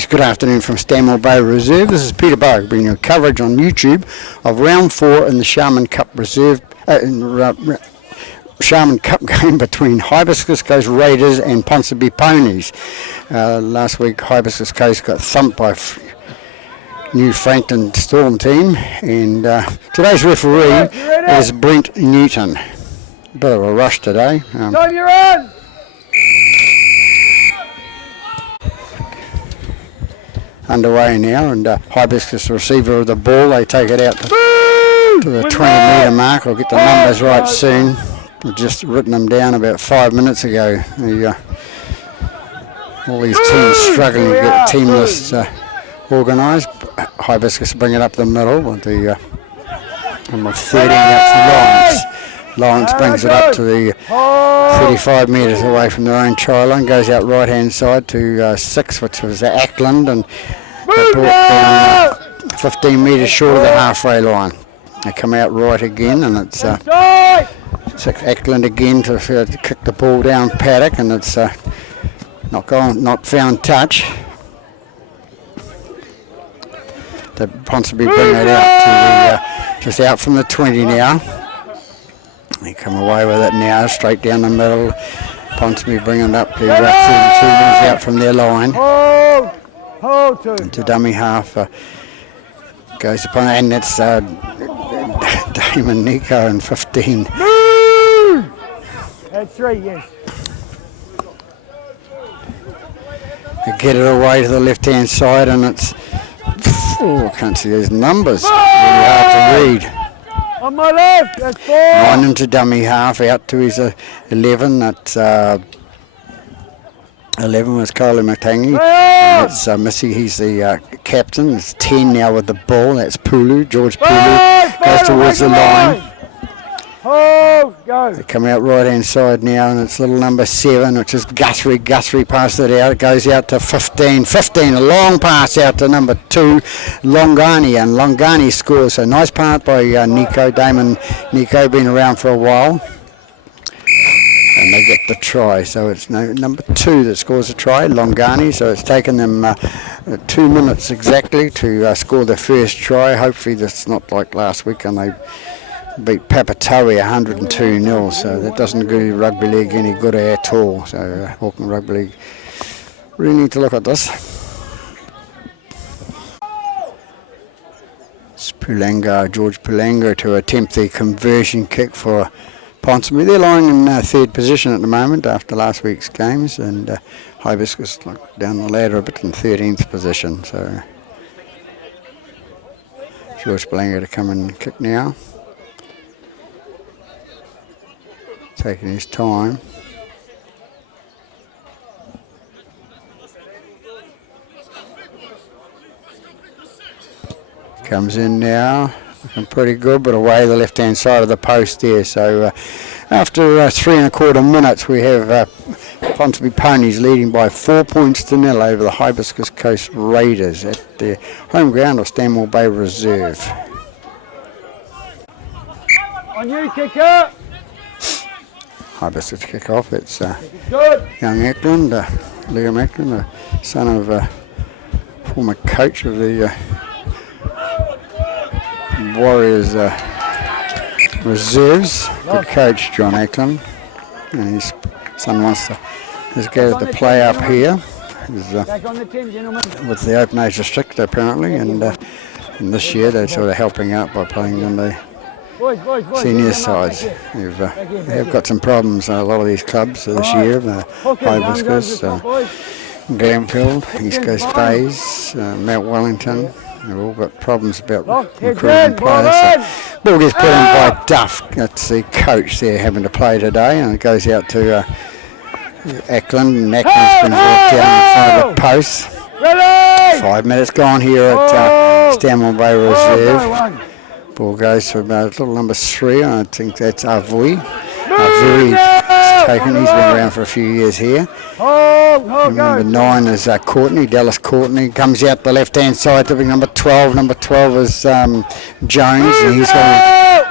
Yes, good afternoon from Stanmore Bay Reserve. This is Peter Barg bringing you coverage on YouTube of round 4 in the Sharman Cup Reserve, Sharman Cup game between Hibiscus Coast Raiders and Ponsonby Ponies. Last week Hibiscus Coast got thumped by New Frankton Storm team, and today's referee is Brent Newton. Bit of a rush today. Time you're on! Underway now, and Hibiscus receiver of the ball. They take it out to the 20 metre mark. I'll get the numbers right soon. I've just written them down about 5 minutes ago. All these teams struggling to get the team lists organised. Hibiscus bring it up the middle with the number 13 out to Lawrence. Lawrence brings it up to the 35 metres away from their own try line, goes out right hand side to 6, which was Ackland, and they brought down 15 metres short of the halfway line. They come out right again, and it's Ackland again to kick the ball down paddock, and it's not found touch. The Ponsonby bring it out to the, just out from the 20 now. They come away with it now, straight down the middle. Ponsonby bring it up to 32 metres out from their line. To dummy half goes upon it, and that's Damon Nico in 15. That's 3, yes. They get it away to the left-hand side, and it's... I can't see these numbers. Really hard to read. On my left, that's 4. 9 into dummy half, out to his 11. That's 11 was Carly Matangi. That's Missy, he's the captain. It's 10 now with the ball. That's Pulu, George Pulu. Goes towards the line. Go. They come out right hand side now, and it's little number 7, which is Guthrie. Guthrie passed it out. It goes out to 15. 15, a long pass out to number 2, Longani, and Longani scores. So nice part by Nico. Damon Nico, been around for a while. And they get the try. So it's number 2 that scores a try, Longani. So it's taken them 2 minutes exactly to score the first try. Hopefully that's not like last week, and they beat Papatoe 102-0, so that doesn't do rugby league any good at all. So Auckland Rugby League really need to look at this. It's Pulanga, George Pulanga, to attempt the conversion kick for Ponsonby. They're lying in 3rd position at the moment after last week's games, and Hibiscus down the ladder a bit in 13th position. So George Pulanga to come and kick now. Taking his time. Comes in now, looking pretty good, but away the left-hand side of the post there. So after 3 1/4 minutes, we have Ponsonby Ponies leading by 4 points to 0 over the Hibiscus Coast Raiders at their home ground of Stanmore Bay Reserve. On you, kicker. Hibiscus kick off. It's young Ackland, Liam Ackland, the son of a former coach of the Warriors Reserves. Good coach, John Ackland, and his son wants to go to play up here. He's, with the open age restricted apparently, and this year they're sort of helping out by playing on the senior sides. They've got some problems, a lot of these clubs this year. Hibiscus, Glenfield, East Coast Bays, Mount Wellington. They've all got problems about recruiting players. So ball gets put in by Duff. That's the coach there having to play today, and it goes out to Ackland, and Ackland's been brought down in front of the post. 5 minutes gone here at Stanmore Bay Reserve. Ball goes to about little number 3. I think that's Avui. Avui taken. He's been around for a few years here. Number 9 is Courtney, Dallas Courtney. Comes out the left-hand side to be number 12. Number 12 is Jones, and he's going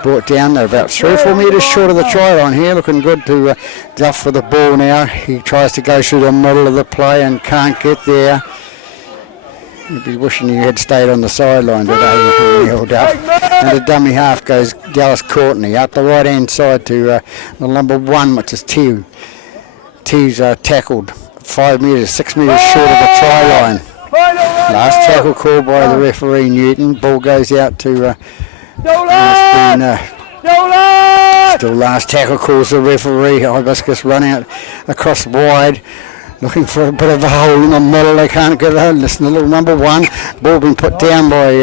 brought down. They're about 3 or 4 metres short of the try line here. Looking good to Duff for the ball now. He tries to go through the middle of the play and can't get there. You'd be wishing you had stayed on the sideline today. Held up. And the dummy half goes Dallas Courtney out the right hand side to the number 1, which is Tew. Tew's tackled 5 metres, 6 metres short of the try line. Last tackle called by the referee Newton. Ball goes out to still last tackle calls the referee. Hibiscus run out across wide, looking for a bit of a hole in the middle. They can't get it. Listen to little number 1. Ball been put down by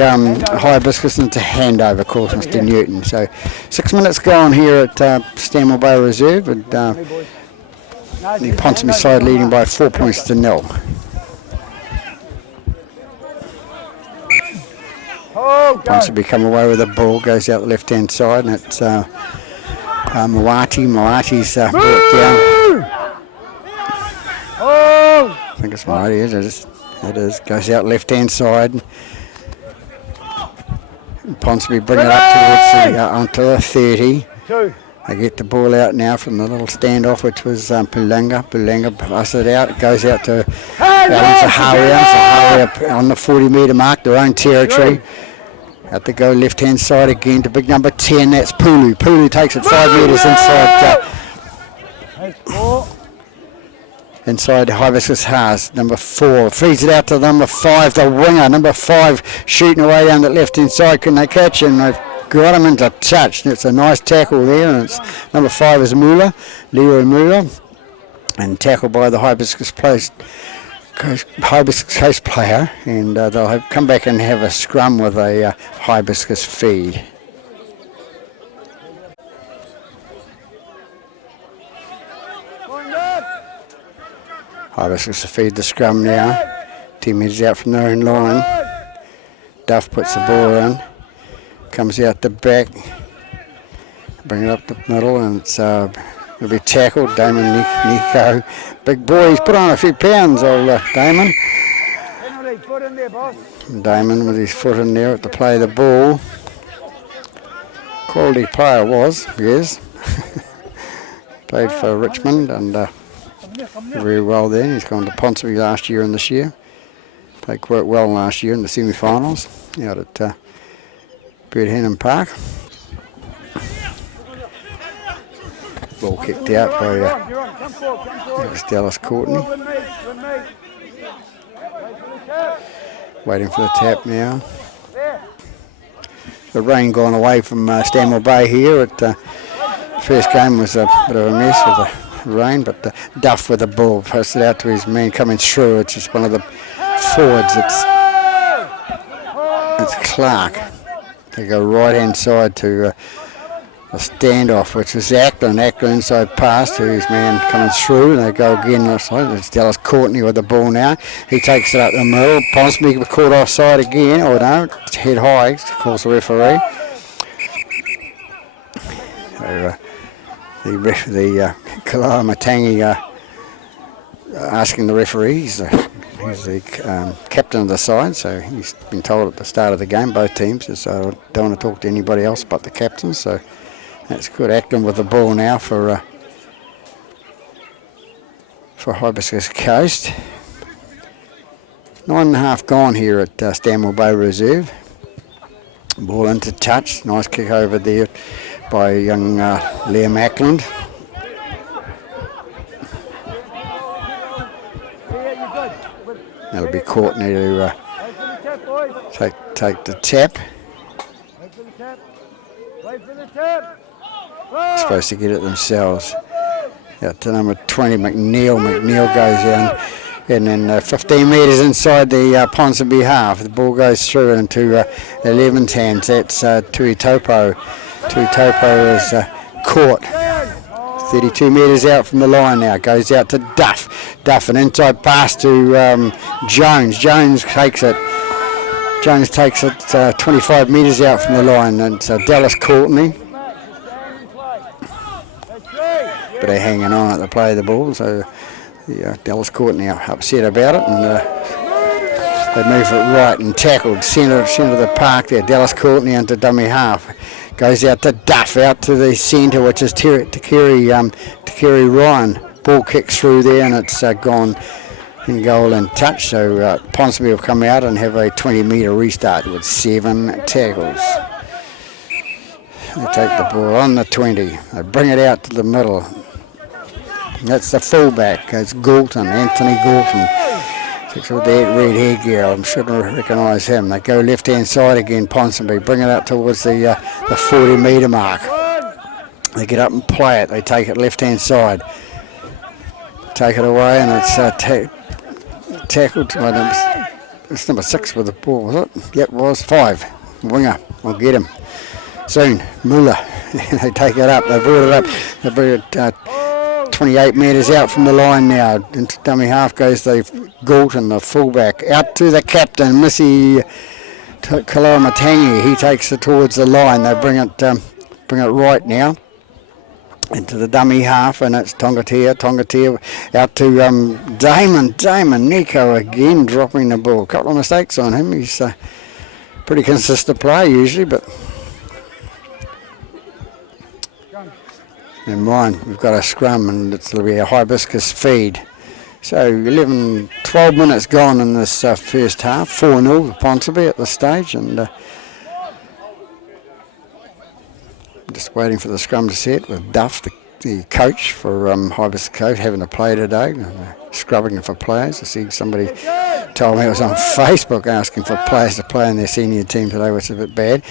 Hibiscus into handover, calls Mr. Newton. So 6 minutes gone here at Stanmore Bay Reserve, and the Ponsonby side leading by 4 points to 0. Ponsonby come away with the ball, goes out the left hand side, and it's Moati. Moati's brought down. I think it's Moati, it is. Goes out left hand side. Ponsonby bring it up towards onto the 30. They get the ball out now from the little standoff, which was Pulanga. Pulanga passes it out. It goes out to Zaharia on the 40 metre mark, their own territory. Out to go left hand side again to big number 10. That's Pulu. Pulu takes it 5 metres inside Hibiscus Haas. Number 4 feeds it out to number 5, the winger. Number 5 shooting away down the left hand side. Can they catch him? They've got him into touch. It's a nice tackle there, and it's number 5 is Muller, Leroy Muller, and tackled by the Hibiscus Coast player, and they'll come back and have a scrum with a Hibiscus feed. Hibiscus to feed the scrum now. 10 metres out from their own line. Duff puts the ball in. Comes out the back. Bring it up the middle, and it's will be tackled. Damon Nico. Big boy, he's put on a few pounds, old Damon. Damon with his foot in there at the play of the ball. Quality player was, yes. Played for Richmond and very well then. He's gone to Ponsonby last year and this year. Played quite well last year in the semi-finals out at Bird Hennon Park. Ball kicked out by Dallas Courtney. Waiting for the tap now. The rain gone away from Stanmore Bay here. First game was a bit of a mess with the rain, but Duff with the ball posted out to his man coming through. It's just one of the forwards. It's Clark. They go right hand side to a standoff, which is Ackland. Ackland inside pass to his man coming through, and they go again left side. It's Dallas Courtney with the ball now. He takes it up the middle. Ponsonby caught offside again. Oh no, it's head high, calls the referee. So, the Kalala Matangi asking the referee. He's the captain of the side, so he's been told at the start of the game, both teams, so I don't want to talk to anybody else but the captain. So that's good. Ackland with the ball now for Hibiscus Coast. 9.5 gone here at Stanmore Bay Reserve. Ball into touch. Nice kick over there by young Liam Ackland. That'll be Courtney to take the tap. Supposed to get it themselves. Out to number 20, McNeil. McNeil goes in, and then 15 metres inside the Ponsonby half. The ball goes through into 11's hands. That's Tuitopo. Tuitopo is caught. 32 metres out from the line now. Goes out to Duff. Duff, an inside pass to Jones. Jones takes it 25 metres out from the line. And it's Dallas Courtney. But they're hanging on at the play of the ball. So Dallas Courtney are upset about it. And they move it right and tackled centre of the park there. Dallas Courtney into dummy half. Goes out to Duff, out to the centre, which is Kerry Ryan. Ball kicks through there, and it's gone in goal and touch, so Ponsonby will come out and have a 20-metre restart with 7 tackles. They take the ball on the 20. They bring it out to the middle. That's the fullback. It's Galton, Anthony Galton. Takes with that red headgear. I shouldn't recognise him. They go left-hand side again, Ponsonby. Bring it up towards the 40-metre mark. They get up and play it. They take it left-hand side. Take it away, and it's tackled. It's number 6 with the ball, was it? Yep, it was 5. Winger. We'll get him soon. Muller. They take it up. They brought it up. They bring it 28 metres out from the line now. Into dummy half goes the Galton, the fullback. Out to the captain, Missy Kalamatangi. He takes it towards the line. They bring it right now into the dummy half, and it's Tongatea out to Damon Nico again, dropping the ball. A couple of mistakes on him. He's a pretty consistent player usually, but never mind. We've got a scrum, and it'll be a hibiscus feed. So 12 minutes gone in this first half. 4-0 to Ponsonby at this stage, and just waiting for the scrum to set with Duff, the coach for Hibiscus Coast, having a play today, scrubbing for players. I see somebody told me it was on Facebook asking for players to play in their senior team today, which is a bit bad.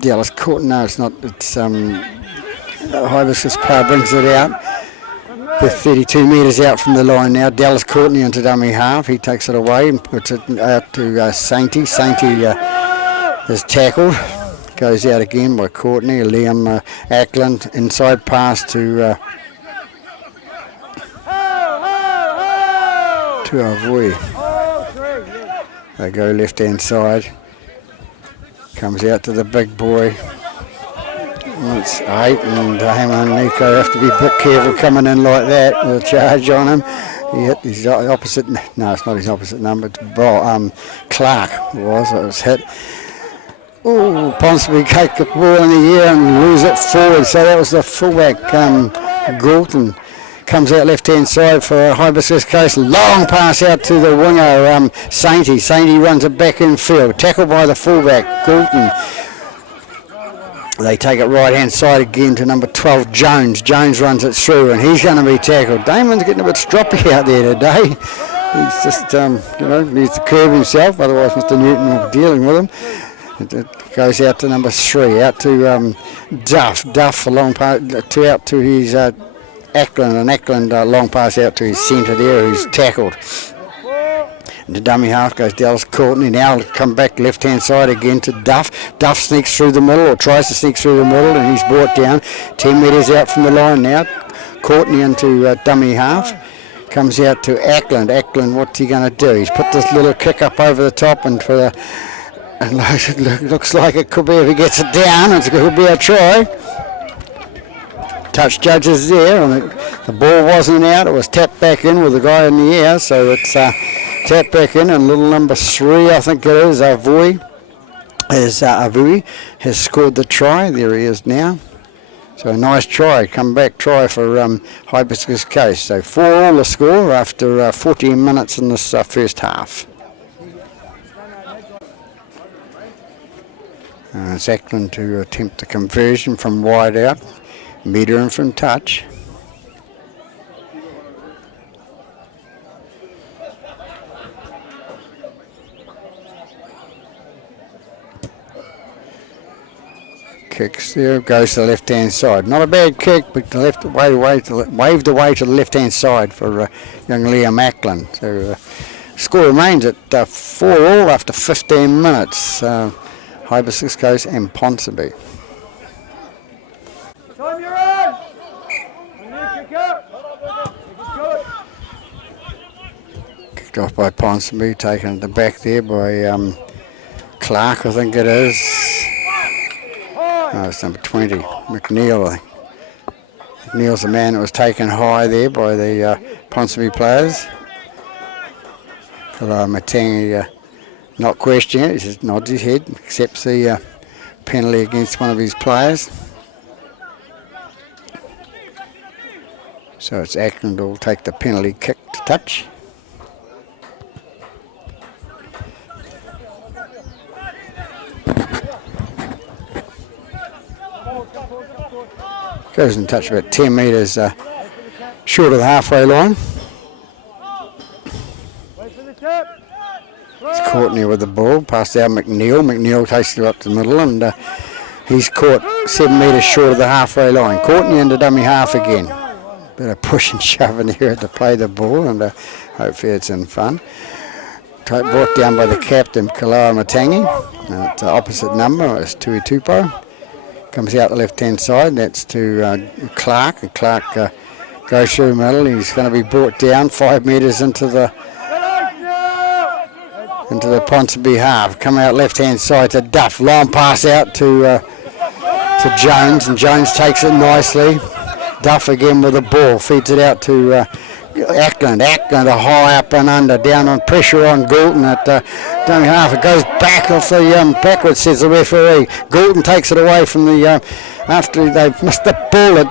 Dallas Court, no, it's not. It's Hibiscus player brings it out. They're 32 metres out from the line now. Dallas Courtney into dummy half. He takes it away and puts it out to Sainty. Sainty is tackled. Goes out again by Courtney. Liam Ackland. Inside pass to Avui. They go left hand side. Comes out to the big boy. It's 8, and Damon and Nico have to be a bit careful coming in like that with a charge on him. He hit his opposite. No, it's not his opposite number. It's Clark. It was hit. Oh, Ponsonby kicked the ball in the air and lose it forward. So that was the fullback, Galton. Comes out left-hand side for Hibiscus Coast. Long pass out to the winger, Sainty. Sainty runs it back in field. Tackled by the fullback, Galton. They take it right-hand side again to number 12, Jones. Jones runs it through, and he's going to be tackled. Damon's getting a bit stroppy out there today. He's just, needs to curb himself. Otherwise, Mr. Newton will be dealing with him. It goes out to number 3, out to Duff. Duff, a long pass out to his Ackland, and Ackland long pass out to his centre there, who's tackled. And the dummy half goes Dallas Courtney. Now come back left-hand side again to Duff. Duff sneaks through the middle, or tries to sneak through the middle, and he's brought down 10 metres out from the line now. Courtney into dummy half. Comes out to Ackland. Ackland, what's he going to do? He's put this little kick up over the top, and for the... And it looks like it could be, if he gets it down, it could be a try. Touch judges there, and the ball wasn't out. It was tapped back in with the guy in the air, so it's tapped back in, and little number 3, I think it is, Avui has scored the try. There he is now. So a nice try, comeback try for Hibiscus Coast. So 4-all the score after 14 minutes in this first half. It's Ackland to attempt the conversion from wide out, metre in from touch. Kicks there, goes to the left hand side. Not a bad kick, but waved away to the left hand side for young Liam Ackland. So score remains at 4-all after 15 minutes. Hibiscus Coast and Ponsonby. Time you're on! Kick up! Kicked off by Ponsonby, taken at the back there by Clark, I think it is. Oh, it's number 20, McNeil, I think. McNeil's the man that was taken high there by the Ponsonby players. Matangi not questioning it, he just nods his head, accepts the penalty against one of his players. So it's Ackland will take the penalty kick to touch. Goes in touch about 10 metres short of the halfway line. It's Courtney with the ball, passed out McNeil. McNeil takes it up to the middle, and he's caught 7 metres short of the halfway line. Courtney into dummy half again. Bit of push and shove in here to play the ball, and hopefully it's in fun. Brought down by the captain, Kalawa Matangi. It's opposite number, it's Tui Tupo. Comes out the left-hand side, that's to Clark, and Clark goes through the middle. He's going to be brought down 5 metres into the Ponsonby half. Come out left-hand side to Duff. Long pass out to Jones, and Jones takes it nicely. Duff again with the ball, feeds it out to Ackland a high up and under, down on pressure on Goulton at dummy half. It goes back off the backwards, says the referee. Goulton takes it away from the after they've missed the ball.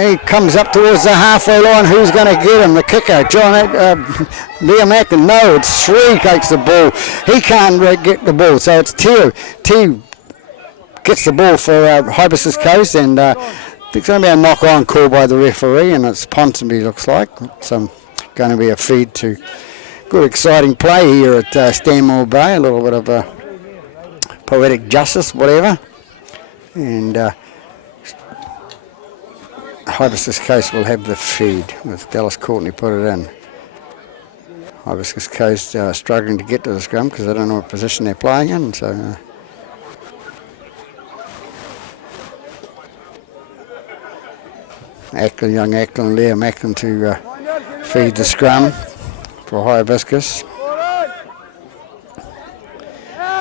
He comes up towards the halfway line. Who's going to get him? The kicker, Liam Ackland. No, it's Shree takes the ball. He can't get the ball, so it's T gets the ball for Hibiscus Coast, and it's going to be a knock-on call by the referee, and it's Ponsonby, looks like. It's going to be a feed to good, exciting play here at Stanmore Bay. A little bit of poetic justice, whatever. And Hibiscus Coast will have the feed with Dallas Courtney put it in. Hibiscus Coast struggling to get to the scrum because they don't know what position they're playing in, so... young Ackland, Liam Ackland to feed the scrum for Hibiscus.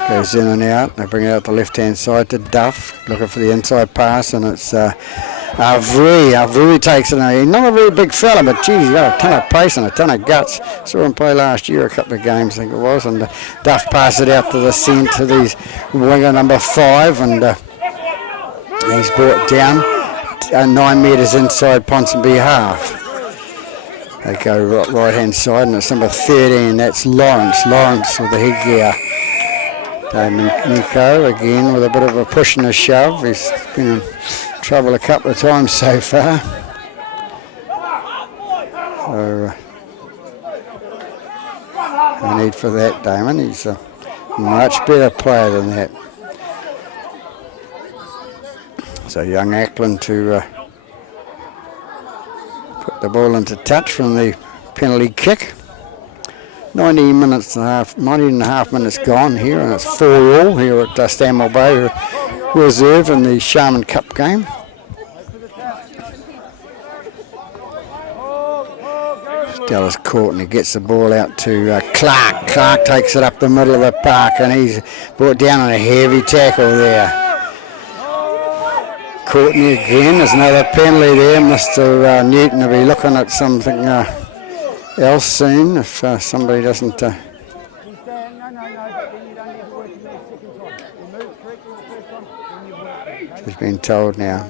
Goes in and out. They bring it out the left-hand side to Duff, looking for the inside pass, and it's Avri. Avri takes it. He's not a very big fella, but geez, he's got a ton of pace and a ton of guts. Saw him play last year, a couple of games, I think it was, and Duff passes it out to the centre to these winger number 5, and he's brought down 9 metres inside Ponsonby half. They go right-hand side, and it's number 13, that's Lawrence. Lawrence with the headgear. Damon Nico again with a bit of a push and a shove. He's been in trouble a couple of times so far. So, no need for that, Damon. He's a much better player than that. So young Ackland to put the ball into touch from the penalty kick. 90 and a half minutes gone here, and it's 4-all here at Stanmore Bay Reserve in the Sharman Cup game. Dallas Courtney gets the ball out to Clark. Clark takes it up the middle of the park, and he's brought down on a heavy tackle there. Courtney again, there's another penalty there. Mr. Newton will be looking at something else soon if somebody doesn't... He's been told now.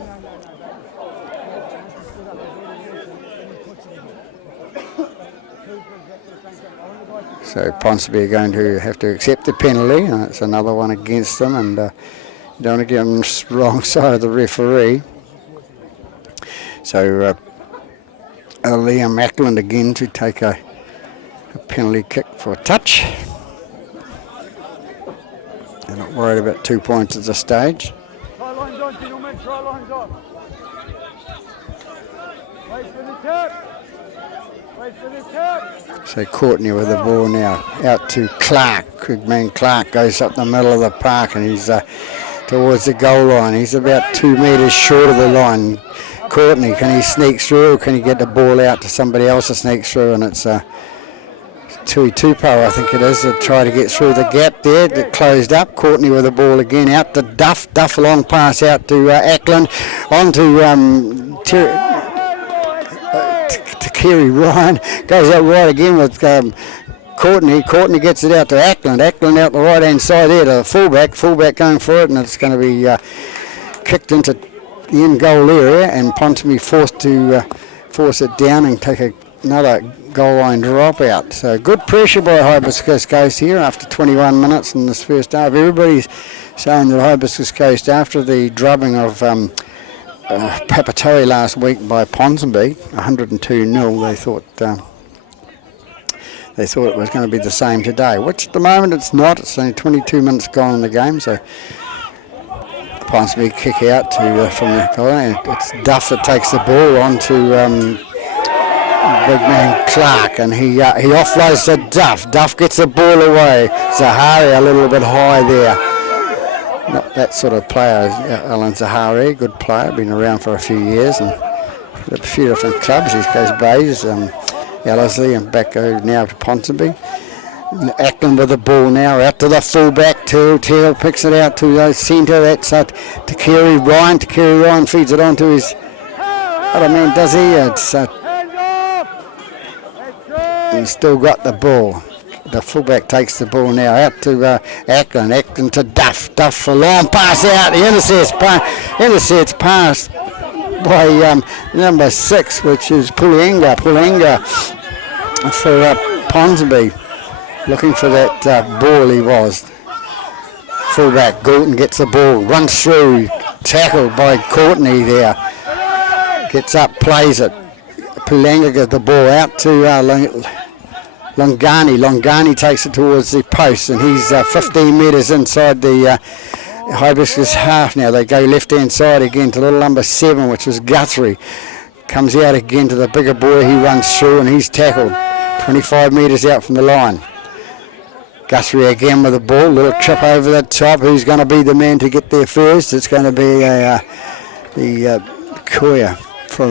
So Ponsonby are going to have to accept the penalty, and it's another one against them, and you don't want to get on the wrong side of the referee. So Liam Ackland again to take a penalty kick for a touch. They're not worried about 2 points at this stage. Try lines on, gentlemen, try lines on. Wait for the tap. Wait for the tap. So Courtney with the ball now, out to Clark. Good man Clark goes up the middle of the park, and he's towards the goal line. He's about 2 metres short of the line. Courtney, can he sneak through, or can he get the ball out to somebody else to sneak through? And it's Tui Tupo, I think it is, to try to get through the gap there. That closed up. Courtney with the ball again, out to Duff. Duff a long pass out to Ackland, on to Kerry Ryan. Goes out right again with Courtney. Courtney gets it out to Ackland. Ackland out the right-hand side there to the fullback. Fullback going for it, and it's going to be kicked into the end goal area, and Ponsonby forced to force it down and take another goal line drop out. So good pressure by Hibiscus Coast here after 21 minutes in this first half. Everybody's saying that Hibiscus Coast, after the drubbing of Papatoe last week by Ponsonby, 102-0. They thought it was going to be the same today, which at the moment it's not. It's only 22 minutes gone in the game, so Ponsonby kick out to from the corner, and it's Duff that takes the ball on to big man Clark, and he offloads to Duff. Duff gets the ball away. Zahari a little bit high there. Not that sort of player, Alan Zahari, good player, been around for a few years and a few different clubs. He goes Bays, Ellerslie, and back now to Ponsonby. Ackland with the ball now, out to the fullback. Teal picks it out to the centre. That's to Kerry Ryan. Kerry Ryan feeds it on to his other man, does he? He's still got the ball. The fullback takes the ball now out to Ackland. Ackland to Duff. Duff for long pass out. The intercept's passed by number 6, which is Pulenga. Pulenga for Ponsonby. Looking for that ball he was. Fullback Goulton gets the ball, runs through, tackled by Courtney there. Gets up, plays it. Pulenga gets the ball out to Longani. Longani takes it towards the post, and he's 15 metres inside the Hibiscus half now. They go left-hand side again to little number 7, which was Guthrie. Comes out again to the bigger boy. He runs through, and he's tackled 25 metres out from the line. Guthrie again with the ball, little trip over the top. Who's going to be the man to get there first? It's going to be the Koya for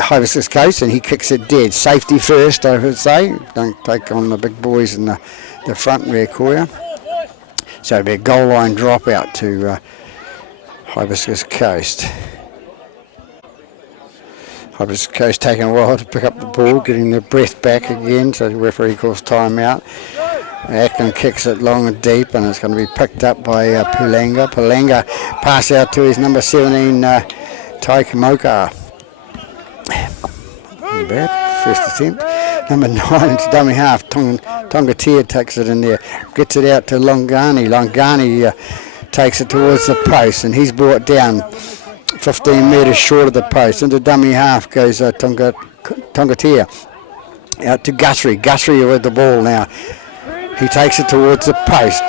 Hibiscus Coast, and he kicks it dead. Safety first, I would say. Don't take on the big boys in the front rear Koya. So it'll be a goal line dropout to Hibiscus Coast. Hibiscus Coast taking a while to pick up the ball, getting their breath back again, so the referee calls time out. Ackland kicks it long and deep, and it's going to be picked up by Pulenga. Pulenga pass out to his number 17, Taikamoka. Bad. First attempt. Number 9 into dummy half. Tongatea takes it in there. Gets it out to Longani. Longani takes it towards the post, and he's brought down 15 metres short of the post. Into dummy half goes Tongatea. Out to Guthrie. Guthrie with the ball now. He takes it towards the post.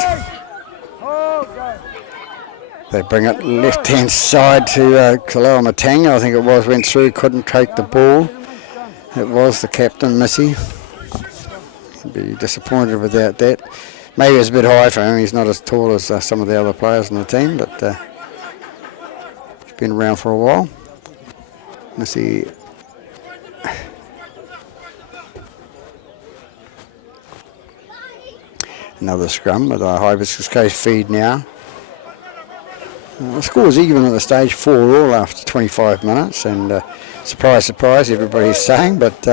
They bring it left-hand side to Kaloa Matanga, I think it was, went through, couldn't take the ball. It was the captain, Missy. He'd be disappointed without that. Maybe it's a bit high for him. He's not as tall as some of the other players in the team, but he's been around for a while. Missy. Another scrum with a Hibiscus Coast feed now. The score's even at the stage, 4-4 after 25 minutes, and surprise, surprise, everybody's saying, but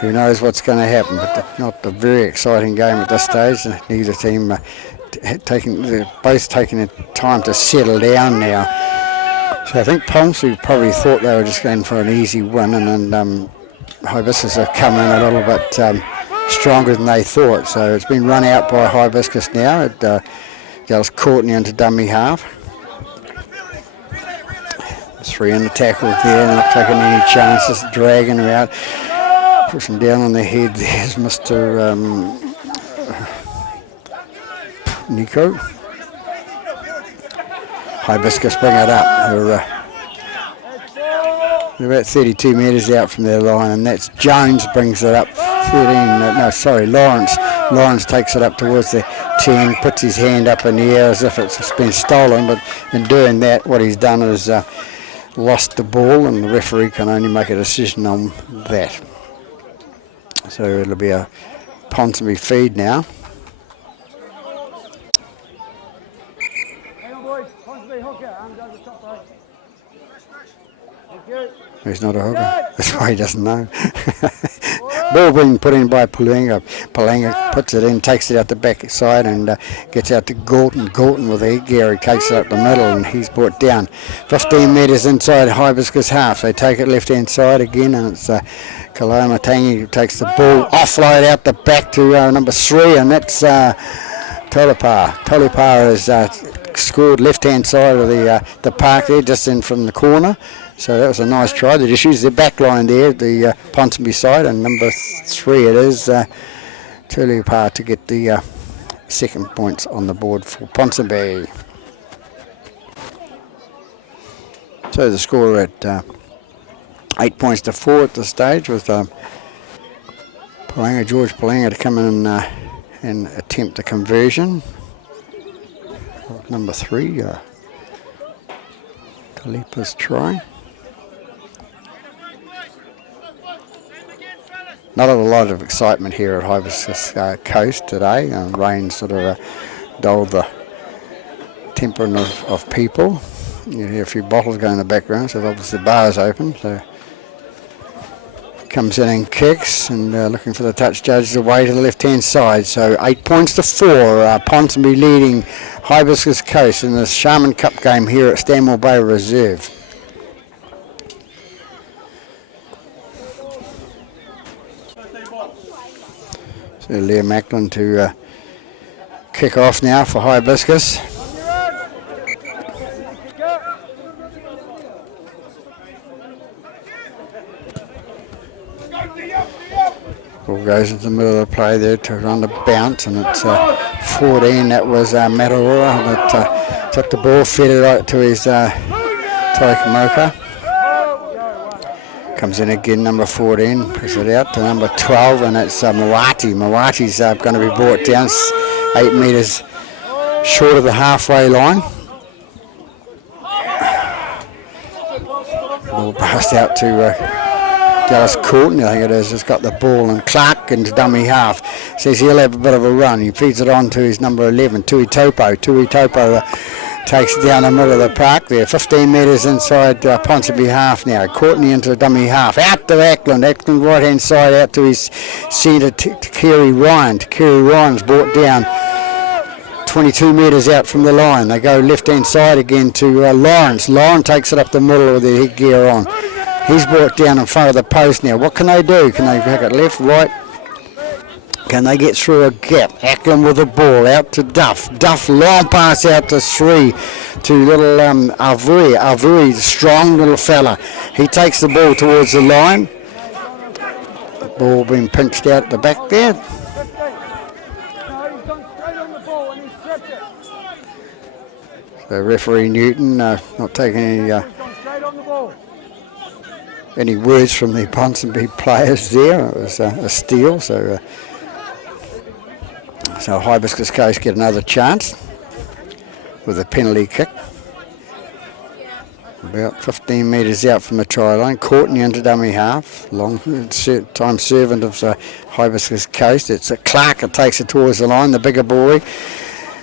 who knows what's going to happen. But not a very exciting game at this stage. Neither team they're both taking the time to settle down now. So I think Ponsonby probably thought they were just going for an easy win, and then Hibiscus have come in a little bit stronger than they thought. So it's been run out by Hibiscus now. It goes Courtney into dummy half. 3 in the tackle there, not taking any chances, dragging her out, pushing down on the head. There's Mr. Nico. Hibiscus bring it up. They're about 32 metres out from their line, and that's Jones brings it up. Lawrence. Lawrence takes it up towards the 10, puts his hand up in the air as if it's been stolen, but in doing that, what he's done is lost the ball, and the referee can only make a decision on that. So it'll be a Ponsonby feed now. He's not a hooker. That's why he doesn't know. Ball being put in by Pulenga. Pulenga puts it in, takes it out the back side, and gets out to Galton. Galton with the headgear, he takes it up the middle, and he's brought down 15 metres inside Hibiscus half. They take it left-hand side again, and it's Kaloma Tangi who takes the ball, offload out the back to number 3, and that's Tolipar. Tolipar is scored left-hand side of the park there, just in from the corner. So that was a nice try. They just used their back line there, the Ponsonby side, and number 3 it is, Tulipa, to get the second points on the board for Ponsonby. So the score at 8 points to 4 at this stage, with George Palanga to come in and attempt a conversion. Number 3, Tulipa's try. Not a lot of excitement here at Hibiscus Coast today. Rain sort of dulled the temperament of people. You hear a few bottles going in the background, so obviously the bar is open. So comes in and kicks, and looking for the touch judge away to the left-hand side. So 8 points to 4. Ponsonby leading Hibiscus Coast in the Sharman Cup game here at Stanmore Bay Reserve. So Liam Macklin to kick off now for Hibiscus. Ball goes into the middle of the play there to run the bounce, and it's 14. That was Mataora that took the ball, fed it right to his Toikamoka. Comes in again, number 14, puts it out to number 12, and it's Mawati. Mawati's going to be brought down 8 metres short of the halfway line. Ball passed out to Dallas Courtney, I think it is, has got the ball, and Clark into dummy half. Says he'll have a bit of a run. He feeds it on to his number 11, Tui Topo. Tui Topo takes it down the middle of the park there, 15 metres inside Ponsonby half now. Courtney into the dummy half, out to Ackland. Ackland right hand side out to his centre to Kerry Ryan. Kerry Ryan's brought down 22 metres out from the line. They go left hand side again to Lawrence. Lawrence takes it up the middle with the headgear on. He's brought down in front of the post now. What can they do? Can they back it left, right? Can they get through a gap? Ackland with the ball out to Duff. Duff, long pass out to 3 to little Avui. Avui, strong little fella. He takes the ball towards the line. The ball being pinched out the back there. So referee Newton not taking any words from the Ponsonby players there. It was a steal, so Hibiscus Coast get another chance with a penalty kick. About 15 metres out from the try line. Courtney into dummy half. Long time servant of Hibiscus Coast. It's a Clark that takes it towards the line, the bigger boy.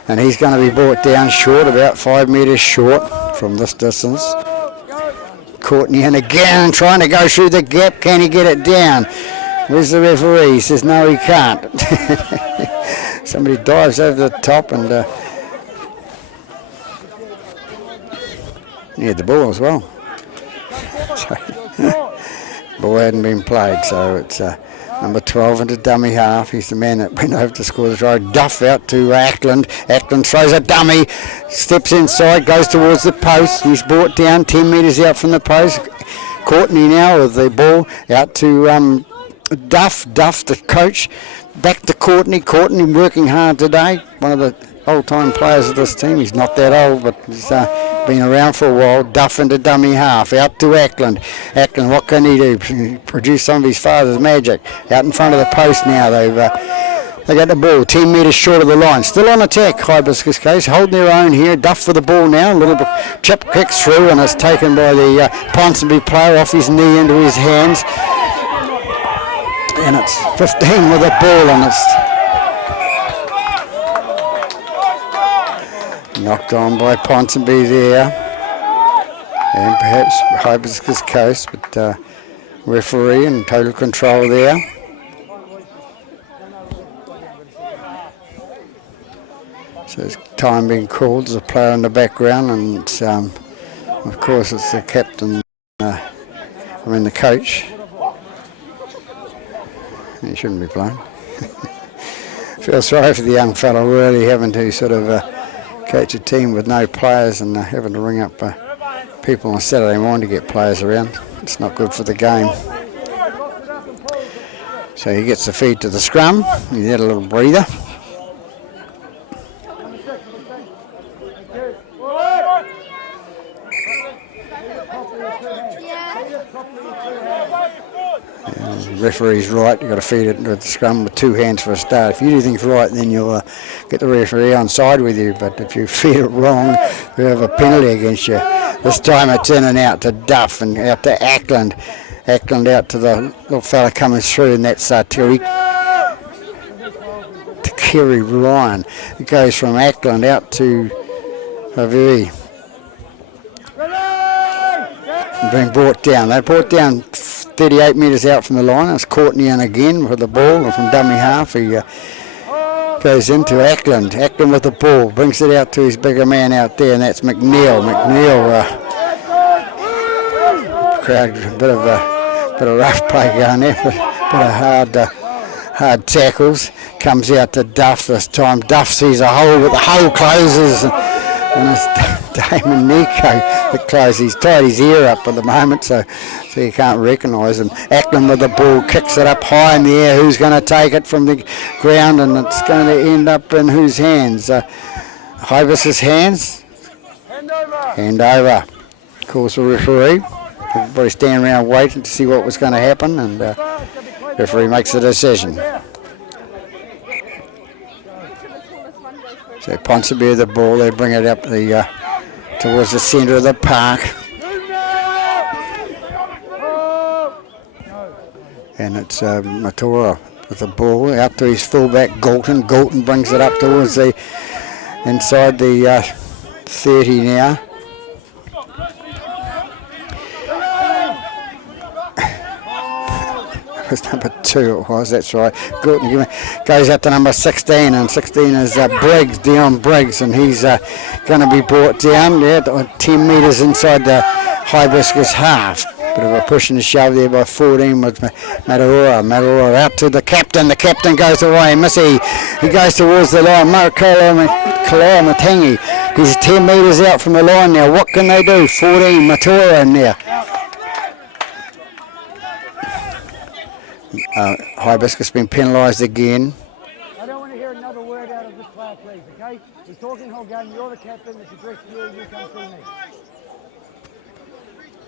And he's going to be brought down short, about 5 metres short from this distance. Courtney in again, trying to go through the gap. Can he get it down? Where's the referee? He says no, he can't. Somebody dives over the top and he had the ball as well. So, ball hadn't been played, so it's number 12 into dummy half. He's the man that went over to score the try. Duff out to Ackland. Ackland throws a dummy, steps inside, goes towards the post. He's brought down 10 metres out from the post. Courtney now with the ball out to Duff. Duff, the coach, back to Courtney. Courtney working hard today. One of the old-time players of this team. He's not that old, but he's been around for a while. Duff into dummy half, out to Ackland. Ackland, what can he do? Produce some of his father's magic. Out in front of the post now. They got the ball 10 metres short of the line. Still on attack, Hibiscus Coast, holding their own here. Duff for the ball now. A little bit chip kicks through, and it's taken by the Ponsonby player off his knee into his hands. And it's 15 with the ball, and it's knocked on by Ponsonby there, and perhaps Hibiscus Coast, but referee in total control there. So there's time being called. There's a player in the background, and it's, of course it's the captain, the coach. He shouldn't be playing. Feel sorry for the young fellow, really having to sort of coach a team with no players and having to ring up people on Saturday morning to get players around. It's not good for the game. So he gets the feed to the scrum. He had a little breather. Referee's right, you've got to feed it into the scrum with 2 hands for a start. If you do things right, then you'll get the referee on side with you, but if you feed it wrong, you have a penalty against you. This time it's in and out to Duff and out to Ackland. Ackland out to the little fella coming through, and that's Terry to Kerry Ryan. It goes from Ackland out to Haveri. Being brought down. They brought down 38 metres out from the line. It's Courtney in again with the ball, and from dummy half he goes into Ackland. Ackland with the ball, brings it out to his bigger man out there, and that's McNeil. McNeil, crowd, a bit of rough play going there, but a bit of hard tackles. Comes out to Duff this time. Duff sees a hole, but the hole closes. And it's Damon Nico that closes. He's tied his ear up at the moment, so you can't recognise him. Ackland with the ball, kicks it up high in the air. Who's going to take it from the ground, and it's going to end up in whose hands? Hibis's hands. Hand over. Calls the referee. Everybody standing around waiting to see what was going to happen, and referee makes the decision. So Ponsonby with the ball, they bring it up towards the centre of the park. And it's Matora with the ball out to his fullback Galton. Galton brings it up towards the inside the 30 now. Number 2 it was, that's right. Galton goes up to number 16, and 16 is Briggs, Dion Briggs, and he's going to be brought down 10 metres inside the Hibiscus half. Bit of a push and a shove there by 14 with Mataura. Mataura out to the captain. The captain goes away. Missy, he goes towards the line. Kalaya Matangi. He's 10 metres out from the line now. What can they do? 14, Mataura in there. Hibiscus been penalised again. I don't want to hear another word out of this player, please, okay? He's talking the whole game. You're the captain. It's addressed to you. You come see me.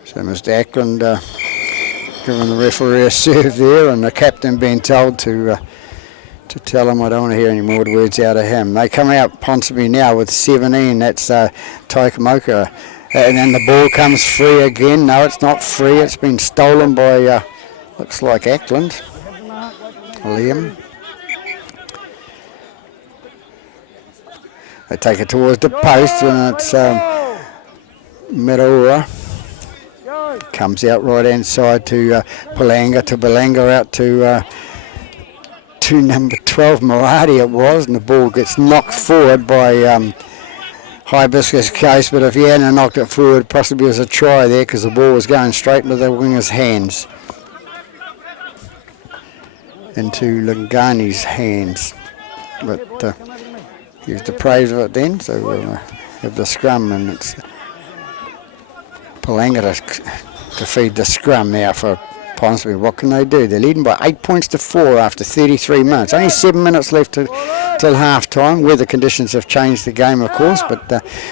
So Mr. Ackland giving the referee a serve there, and the captain being told to tell him I don't want to hear any more words out of him. They come out Ponsonby now with 17. That's Tokamoka. And then the ball comes free again. No, it's not free. It's been stolen by... looks like Ackland. Liam. They take it towards the post, and it's Metaura. Comes out right hand side to Palanga, out to number 12, Maradi it was, and the ball gets knocked forward by Hibiscus Case, but if he hadn't knocked it forward, possibly as a try there, because the ball was going straight into the winger's hands. Into Lungani's hands, but he was deprived of it then, so we'll have the scrum, and it's Palanga to feed the scrum now for Ponsonby. What can they do? They're leading by 8 points to 4 after 33 minutes. Only 7 minutes left till half time. Weather conditions have changed the game, of course, but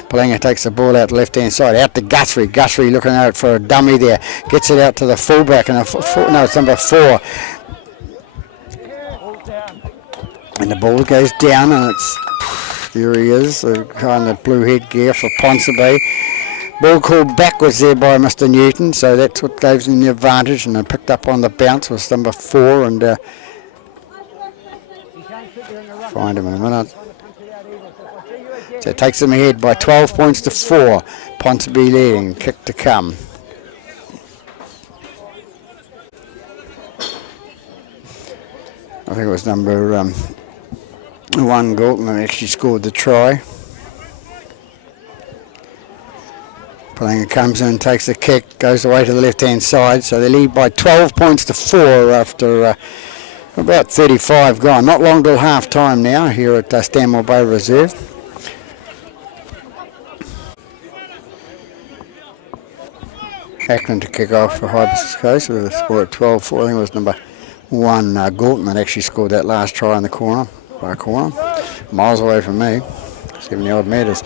Palanga takes the ball out the left hand side, out to Guthrie. Guthrie looking out for a dummy there, gets it out to the fullback, and it's number 4. And the ball goes down, and there he is, the kind of blue headgear for Ponsonby. Ball called backwards there by Mr. Newton, so that's what gives him the advantage, and they picked up on the bounce was number 4, and find him in a minute. So it takes them ahead by 12 points to 4. Ponsonby leading, kick to come. I think it was number 1 Galton that actually scored the try. Palanga comes in, takes the kick, goes away to the left-hand side, so they lead by 12 points to 4 after about 35 gone. Not long till half-time now here at Stanmore Bay Reserve. Ackland to kick off for Hibiscus Coast with a score at 12-4. I think it was number 1, Gorton, that actually scored that last try in the corner, far corner. Miles away from me, 70 odd metres.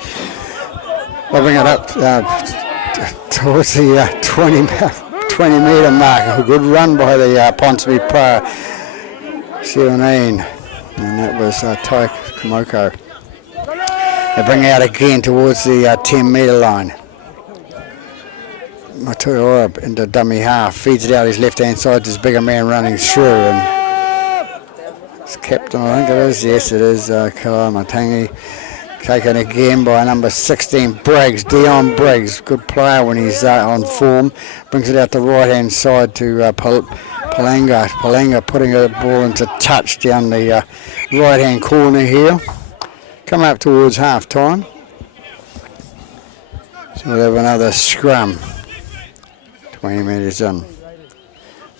I'll bring it up towards the 20 metre mark. A good run by the Ponsonby player, 17, and that was Ty Kamoko. They bring out again towards the 10 metre line. Mataora into dummy half, feeds it out his left hand side to his bigger man running through, and it's captain, I think it is, yes it is, Matangi, taken again by number 16 Briggs, Dion Briggs, good player when he's on form, brings it out the right hand side to Palanga putting the ball into touch down the right hand corner here, coming up towards half time, so we'll have another scrum. 20 metres in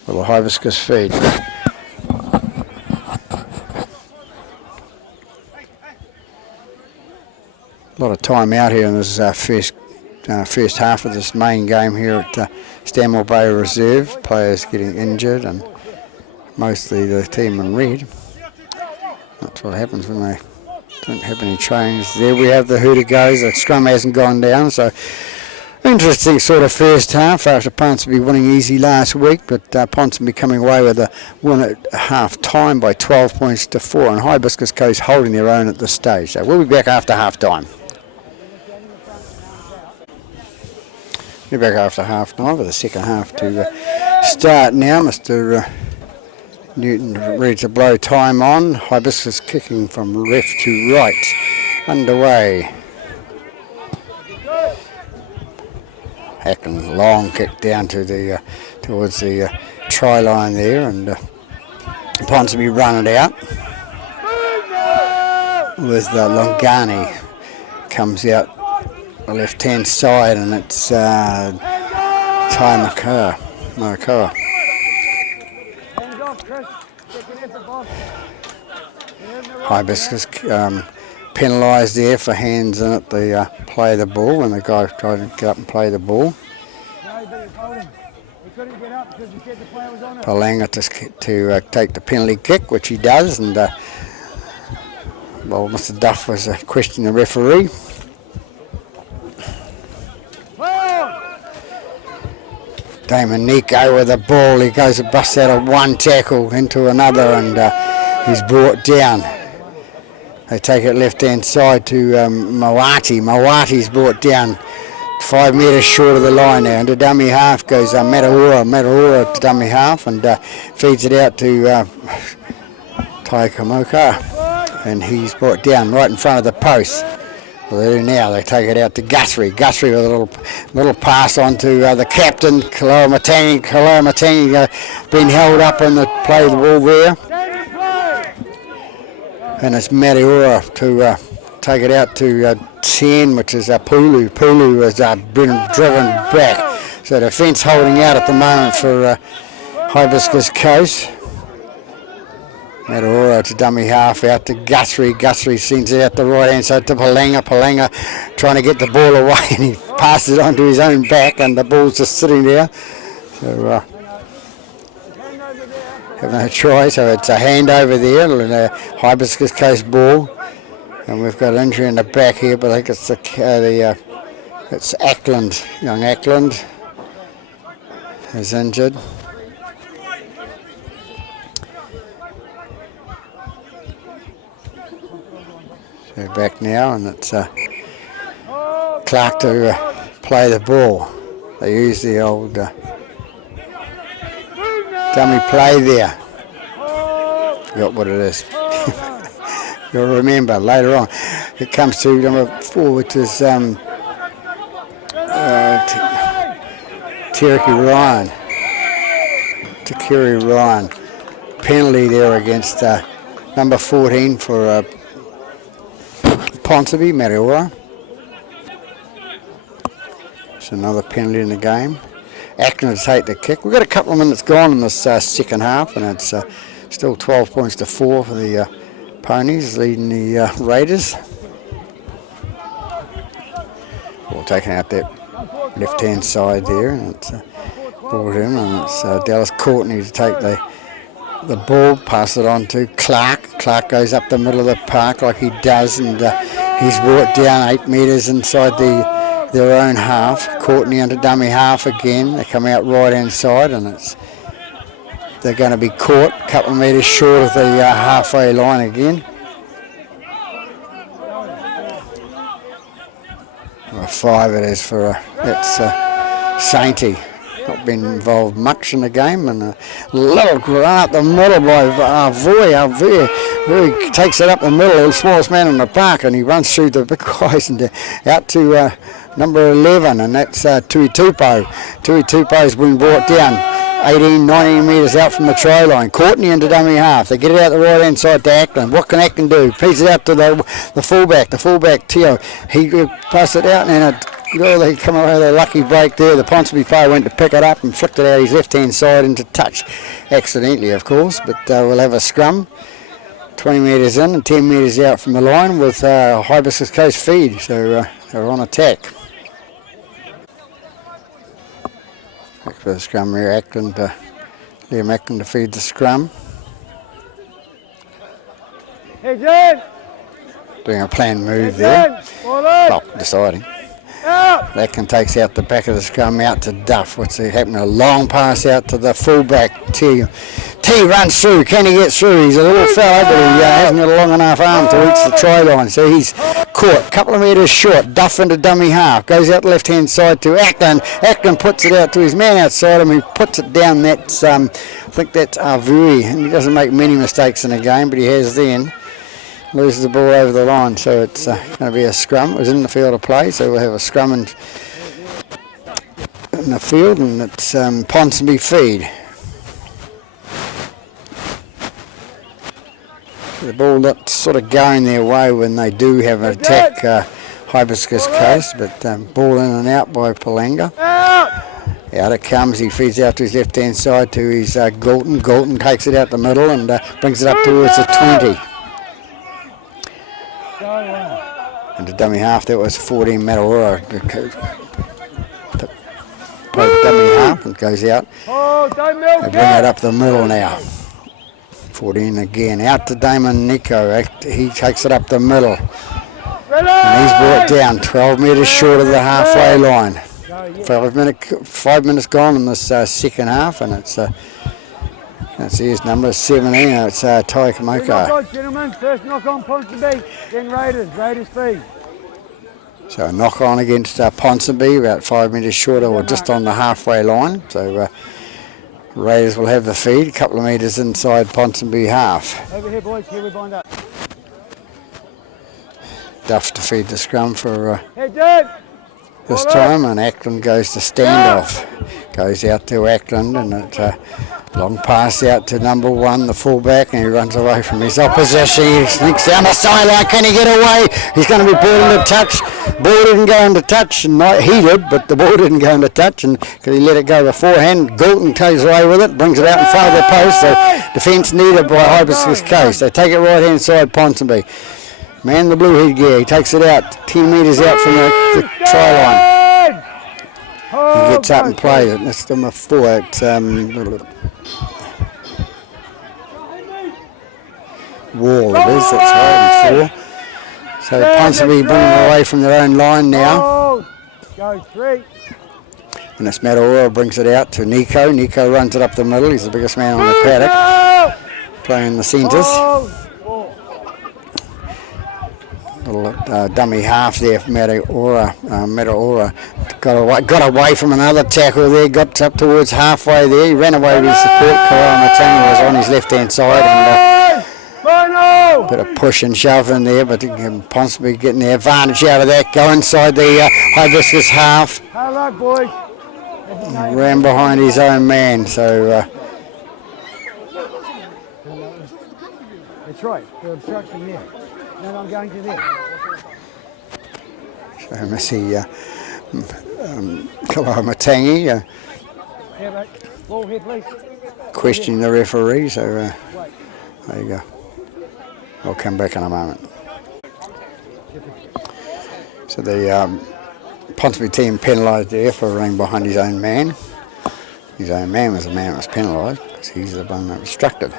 with a Hibiscus feed. A lot of time out here in this first half of this main game here at Stanmore Bay Reserve. Players getting injured and mostly the team in red. That's what happens when they don't have any change. There we have the who to goes. The scrum hasn't gone down, so interesting sort of first half after Ponsonby winning easy last week, but Ponsonby coming away with a win at half time by 12 points to 4, and Hibiscus Coast holding their own at this stage. So we'll be back after half time. We're back after half time for the second half to start now. Mr. Newton ready to blow time on. Hibiscus kicking from left to right. Underway. Ackland long kick down to the towards the try line there, and Ponsonby run it out with Longani comes out the left hand side, and it's Ty Makawa. Hibiscus penalised there for hands in it. They play the ball when the guy tried to get up and play the ball. Palanga to take the penalty kick, which he does, and well, Mr. Duff was questioning the referee. Damon Nico with the ball, he goes to bust out of one tackle into another, and he's brought down. They take it left hand side to Mawati. Mawati's brought down 5 metres short of the line now. Into dummy half goes Mataora to dummy half, and feeds it out to Tai Kamoka, and he's brought down right in front of the post. Well, they do now. They take it out to Guthrie. Guthrie with a little pass on to the captain, Kaloa Matangi. Kaloa Matangi being held up and they play the ball there. And it's Mataora to take it out to 10, which is Pulu. Pulu has been driven back. So the fence holding out at the moment for Hibiscus Coast. Mataora to dummy half out to Guthrie. Guthrie sends it out the right hand side to Palanga. Palanga trying to get the ball away, and he passes it onto his own back, and the ball's just sitting there. So having a try, so it's a hand over there, and a Hibiscus Coast ball. And we've got an injury in the back here, but I think it's it's Ackland. Young Ackland is injured. So back now, and it's Clark to play the ball. They use the old dummy play there. Forgot what it is. You'll remember later on. It comes to number 4, which is Takiri Ryan. Penalty there against number 14 for Ponsonby, Mataora. It's another penalty in the game. Ackland to take the kick. We've got a couple of minutes gone in this second half, and it's still 12 points to 4 for the Ponies, leading the Raiders. Ball taken out there left-hand side there, and it's brought in, and it's Dallas Courtney to take the ball, pass it on to Clark. Clark goes up the middle of the park like he does, and he's brought down 8 metres inside their own half. Courtney into dummy half again. They come out right-hand side, and they're going to be caught a couple of metres short of the halfway line again. Well, 5 it is for it's Sainty. Not been involved much in the game, and a little run up the middle by Vui. Vui takes it up the middle, the smallest man in the park, and he runs through the big guys and out to number 11, and that's Tui Tupo. Tui Tupo's been brought down 18, 19 metres out from the try line. Courtney into dummy half. They get it out the right hand side to Ackland. What can Ackland do? Feeds it out to the fullback, Teo. He passes it out, and they come away with a lucky break there. The Ponsonby player went to pick it up and flicked it out his left hand side into touch. Accidentally, of course, but we'll have a scrum. 20 metres in and 10 metres out from the line with Hibiscus Coast feed. So they're on attack. Back for the scrum here, Liam Ackland to feed the scrum. Doing a planned move there. Well, deciding. Ackland takes out the back of the scrum out to Duff. What's happening? A long pass out to the fullback. T runs through. Can he get through? He's a little fella, but he hasn't got a long enough arm to reach the try line. So he's caught. A couple of metres short. Duff into dummy half. Goes out left hand side to Ackland. Ackland puts it out to his man outside him. He puts it down. That's I think that's Arvui. And he doesn't make many mistakes in the game, but he has then. Loses the ball over the line, so it's going to be a scrum. It was in the field of play, so we'll have a scrum in the field, and it's Ponsonby feed. The ball that's sort of going their way when they do have an attack, Hibiscus Coast, but ball in and out by Palanga. Out it comes, he feeds out to his left hand side to his Galton. Galton takes it out the middle and brings it up towards the 20. And the dummy half, that was 14 Matarora. Dummy half and goes out. They bring it up the middle now. 14 again. Out to Damon Nico. He takes it up the middle. And he's brought down 12 metres short of the halfway line. 5 minutes gone in this second half, and it's that's his number 17. It's Ty Kamoko. Gentlemen, first knock on Ponsonby, then Raiders feed. So a knock on against Ponsonby, about 5 metres short or just on the halfway line. So Raiders will have the feed, a couple of metres inside Ponsonby half. Over here, boys, here we bind up. Duff to feed the scrum for this All time, and Ackland goes to standoff. Goes out to Ackland, and it's a long pass out to number 1, the fullback, and he runs away from his opposition. He sneaks down the sideline. Can he get away? He's going to be brought into touch. Ball didn't go into touch, and he did, but the ball didn't go into touch, and because he let it go beforehand, Galton takes away with it, brings it out in front of the post. So defence needed by Hibiscus Coast. They take it right hand side, Ponsonby. Man, the blue headgear, he takes it out 10 metres out from the try line. He gets up and plays it. That's number 4. It's Wall it is, that's right, 4. So Ponsonby bringing it away from their own line now. Go 3. And this Matarora brings it out to Nico. Nico runs it up the middle. He's the biggest man on the paddock, playing the centres. Little dummy half there for Matarora. Got away from another tackle there, got up towards halfway there. He ran away with his support. Kawara Matangi was on his left hand side, and a bit of push and shove in there, but Ponsonby getting the advantage out of that. Go inside the Hibiscus half. Hello, boys. Ran behind his own man, so that's right, the obstruction there. Then I'm going to there. So Missy Kawara Matangi Ball here, please. questioning the referee, so there you go. I'll come back in a moment. So the Ponsonby team penalised there for running behind his own man. His own man was the man that was penalised because he's the one that obstructed.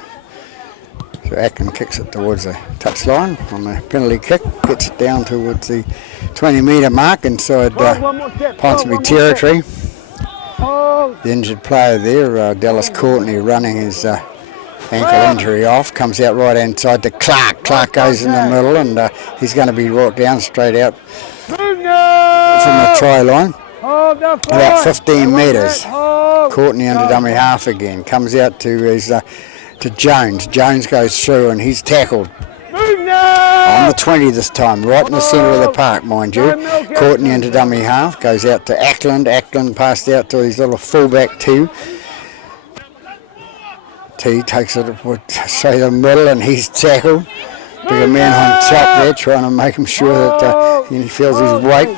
So Ackland kicks it towards the touchline on the penalty kick, gets it down towards the 20-metre mark inside Ponsonby territory. The injured player there, Dallas Courtney, running his ankle injury off, comes out right inside to Clark. Clark goes in the middle and he's going to be brought down straight out from the try line. About 15 metres. Courtney under dummy half again. Comes out to his to Jones. Jones goes through and he's tackled. On the 20 this time, right in the centre of the park, mind you. Courtney into dummy half, goes out to Ackland. Ackland passed out to his little fullback T. T takes it say the middle and he's tackled. Bigger man on top there trying to make him sure that he feels his weight.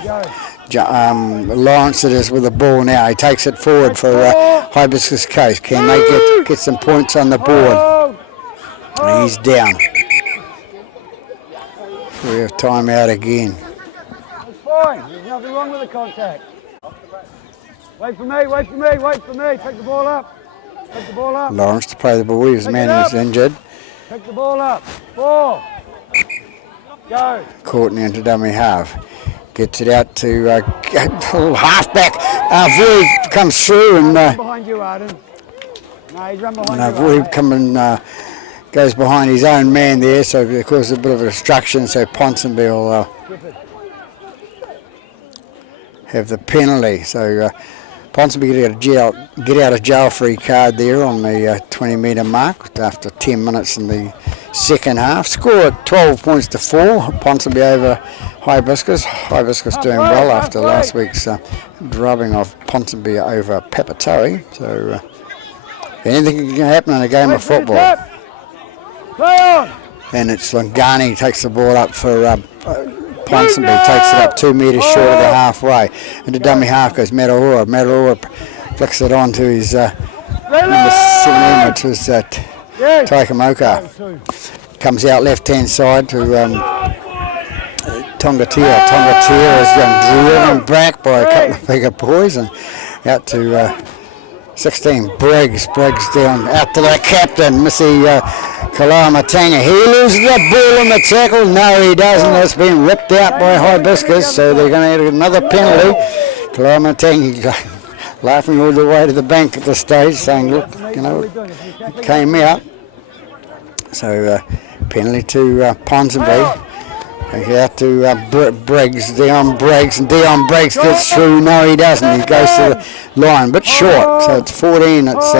Lawrence it is with the ball now. He takes it forward for Hibiscus Coast. Can they get some points on the board? And he's down. We have time out again. It's fine. There's nothing wrong with the contact. Wait for me, wait for me, wait for me. Take the ball up. Take the ball up. Lawrence to play the ball. He was the man who was injured. Take the ball up. 4. Go. Courtney into dummy half. Gets it out to halfback. Vui comes through and behind you, Arden. No, he's run behind you. Vui coming goes behind his own man there, so it causes a bit of a distraction. So Ponsonby will have the penalty. So Ponsonby get out of jail free card there on the 20-metre mark after 10 minutes in the second half. Score 12 points to 4. Ponsonby over Hibiscus. Hibiscus doing well after last week's drubbing of Ponsonby over Papatari. So anything can happen in a game of football. And it's Lungani takes the ball up for Ponsonby, takes it up 2 metres short of the halfway. Into dummy half goes Matahora. Matahora flicks it on to his number 17, which was Taikamoka. Comes out left-hand side to Tongatia. Tongatia is driven back by a couple of bigger boys and out to 16. Briggs down out to the captain, Missy Kalamatanga. He loses the ball on the tackle. No, he doesn't. It's been ripped out by Hibiscus, so they're going to get another penalty. Kalamatanga laughing all the way to the bank at the stage, saying, look, you know, it came out. So penalty to Ponsonby. Out to Briggs, Dion Briggs, and Dion Briggs gets through. No, he doesn't. He goes to the line, but short. So it's 14. It's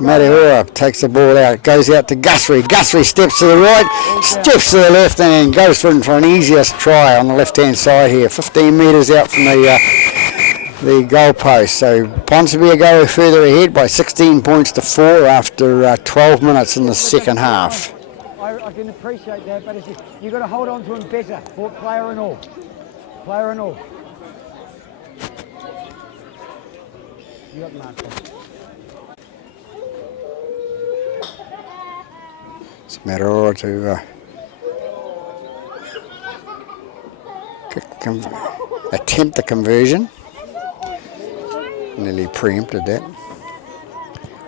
Matahora takes the ball out. Goes out to Guthrie. Guthrie steps to the right, steps to the left, and goes for an easiest try on the left-hand side here. 15 metres out from the goal post. So Ponsonby go further ahead by 16 points to 4 after 12 minutes in the second half. I can appreciate that, but you've got to hold on to him better, player and all. Player and all. You got Mark. It's a matter to attempt the conversion. Nearly preempted that.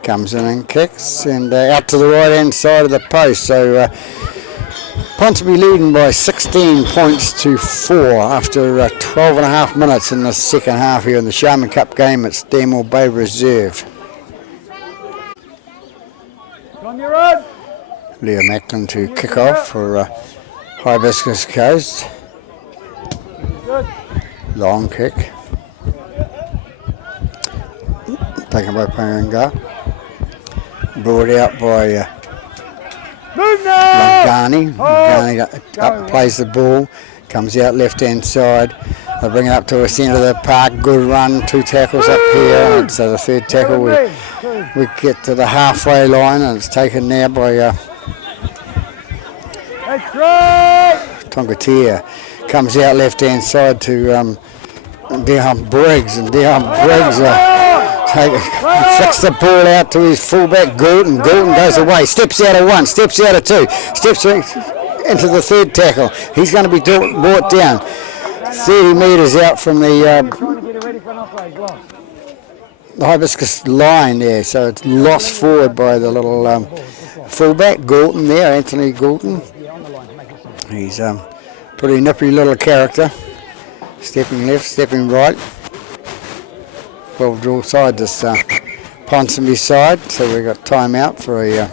Comes in and kicks and out to the right hand side of the post. So Ponsonby leading by 16 points to 4 after 12 and a half minutes in the second half here in the Sharman Cup game at Stanmore Bay Reserve. On your own. Leo Macklin to kick off for Hibiscus Coast. Good. Long kick. Taken by Paranga. Brought out by Lungani. Lungani up plays the ball, comes out left-hand side. They bring it up to the centre of the park. Good run, 2 tackles up here. And so the third tackle, we get to the halfway line, and it's taken now by Tongatia. Comes out left-hand side to Dion Briggs, and Dion Briggs flicks the ball out to his fullback Goulton. Goulton goes away, steps out of 1, steps out of 2, steps into the third tackle. He's going to be brought down. 30 metres out from Trying the to get it ready for an offload. Lost. hibiscus line there, so it's lost forward by the little fullback, Galton there, Anthony Galton. Yeah, on the line to make it simple. He's pretty nippy little character. Stepping left, stepping right. Well draw side, this Ponsonby side, so we've got time out for a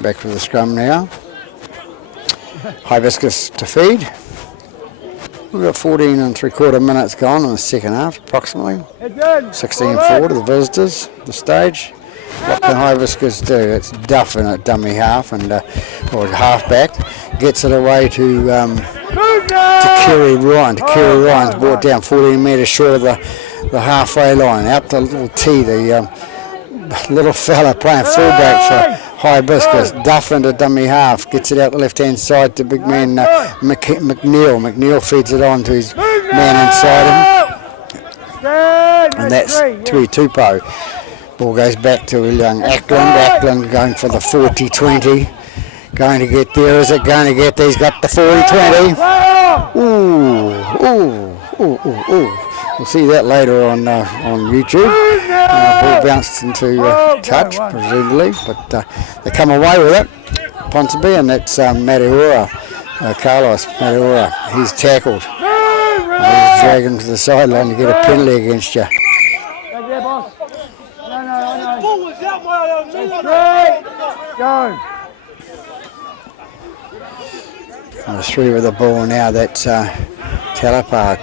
back for the scrum now. Hibiscus to feed. We've got 14 and 3/4 minutes gone in the second half, approximately. 16-4 to the visitors, the stage. What can Hibiscus do? It's duffing at dummy half and or half back. Gets it away to Kerry Ryan. Kerry Ryan's brought down 14 metres short of the halfway line. Out to little T, the little fella playing fullback for Hibiscus. Duffing to dummy half. Gets it out the left-hand side to big man McNeil. McNeil feeds it on to his man inside him. And that's Tui Tupo. Ball goes back to young Ackland. Ackland going for the 40-20. Going to get there. Is it going to get there? He's got the 40-20. Ooh. We'll see that later on YouTube. Ball bounced into touch, presumably, but they come away with it. Ponsonby, and that's Mataura, Carlos Mataura. He's tackled. He's dragged him to the sideline to get a penalty against you. Go. The three with the ball now. That's Talipar.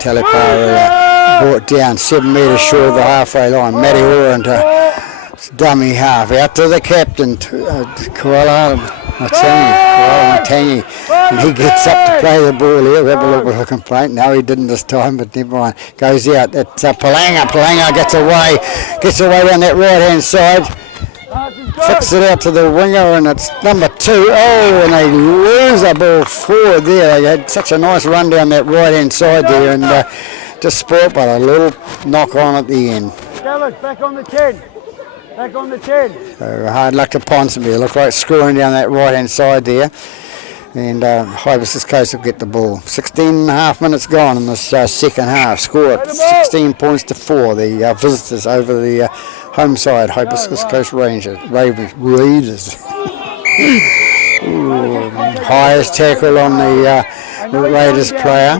Brought down 7 metres short of the halfway line. Matty Orr into dummy half. Out to the captain, Koala Matangi. And he gets up to play the ball here. We have a look at a complaint. No, he didn't this time, but never mind. Goes out. It's Palanga. Palanga gets away down that right-hand side. Flicks it out to the winger, and it's number 2. Oh, and they lose the ball forward there. They had such a nice run down that right-hand side there, and just spoilt by a little knock on at the end. Back on the 10. Back on the 10. So hard luck to Ponsonby. They look like scoring down that right-hand side there. And Hibiscus Coast will get the ball. 16.5 minutes gone in this second half. Score at 16 points to 4. The visitors over the home side, Hibiscus Coast Raiders. Highest tackle on the Raiders player.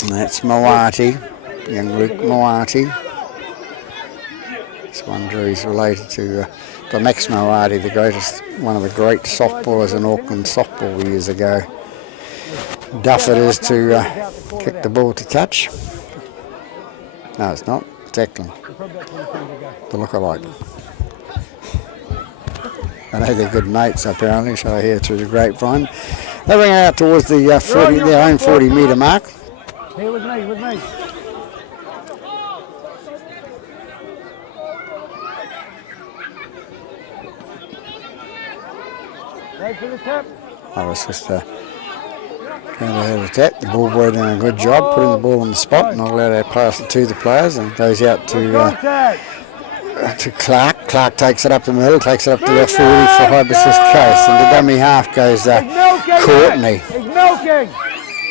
And that's Moati, young Luke Moati. This one he's related to Max Moati, one of the great softballers in Auckland softball years ago. Duff it is to kick the ball to touch. No, it's not. It's Ackland. The look-alike. I know they're good mates apparently, so I hear through the grapevine. They bring it out towards the their own 40-metre mark. Here with me. Wait for the tap. I was just going to have a tap. The ball boy doing a good job putting the ball on the spot, and I'll allow that pass it to the players, and goes out to Clark. Clark takes it up the middle, takes it up to the 40 for Hibiscus Coast, and the dummy half goes Courtney. He's milking.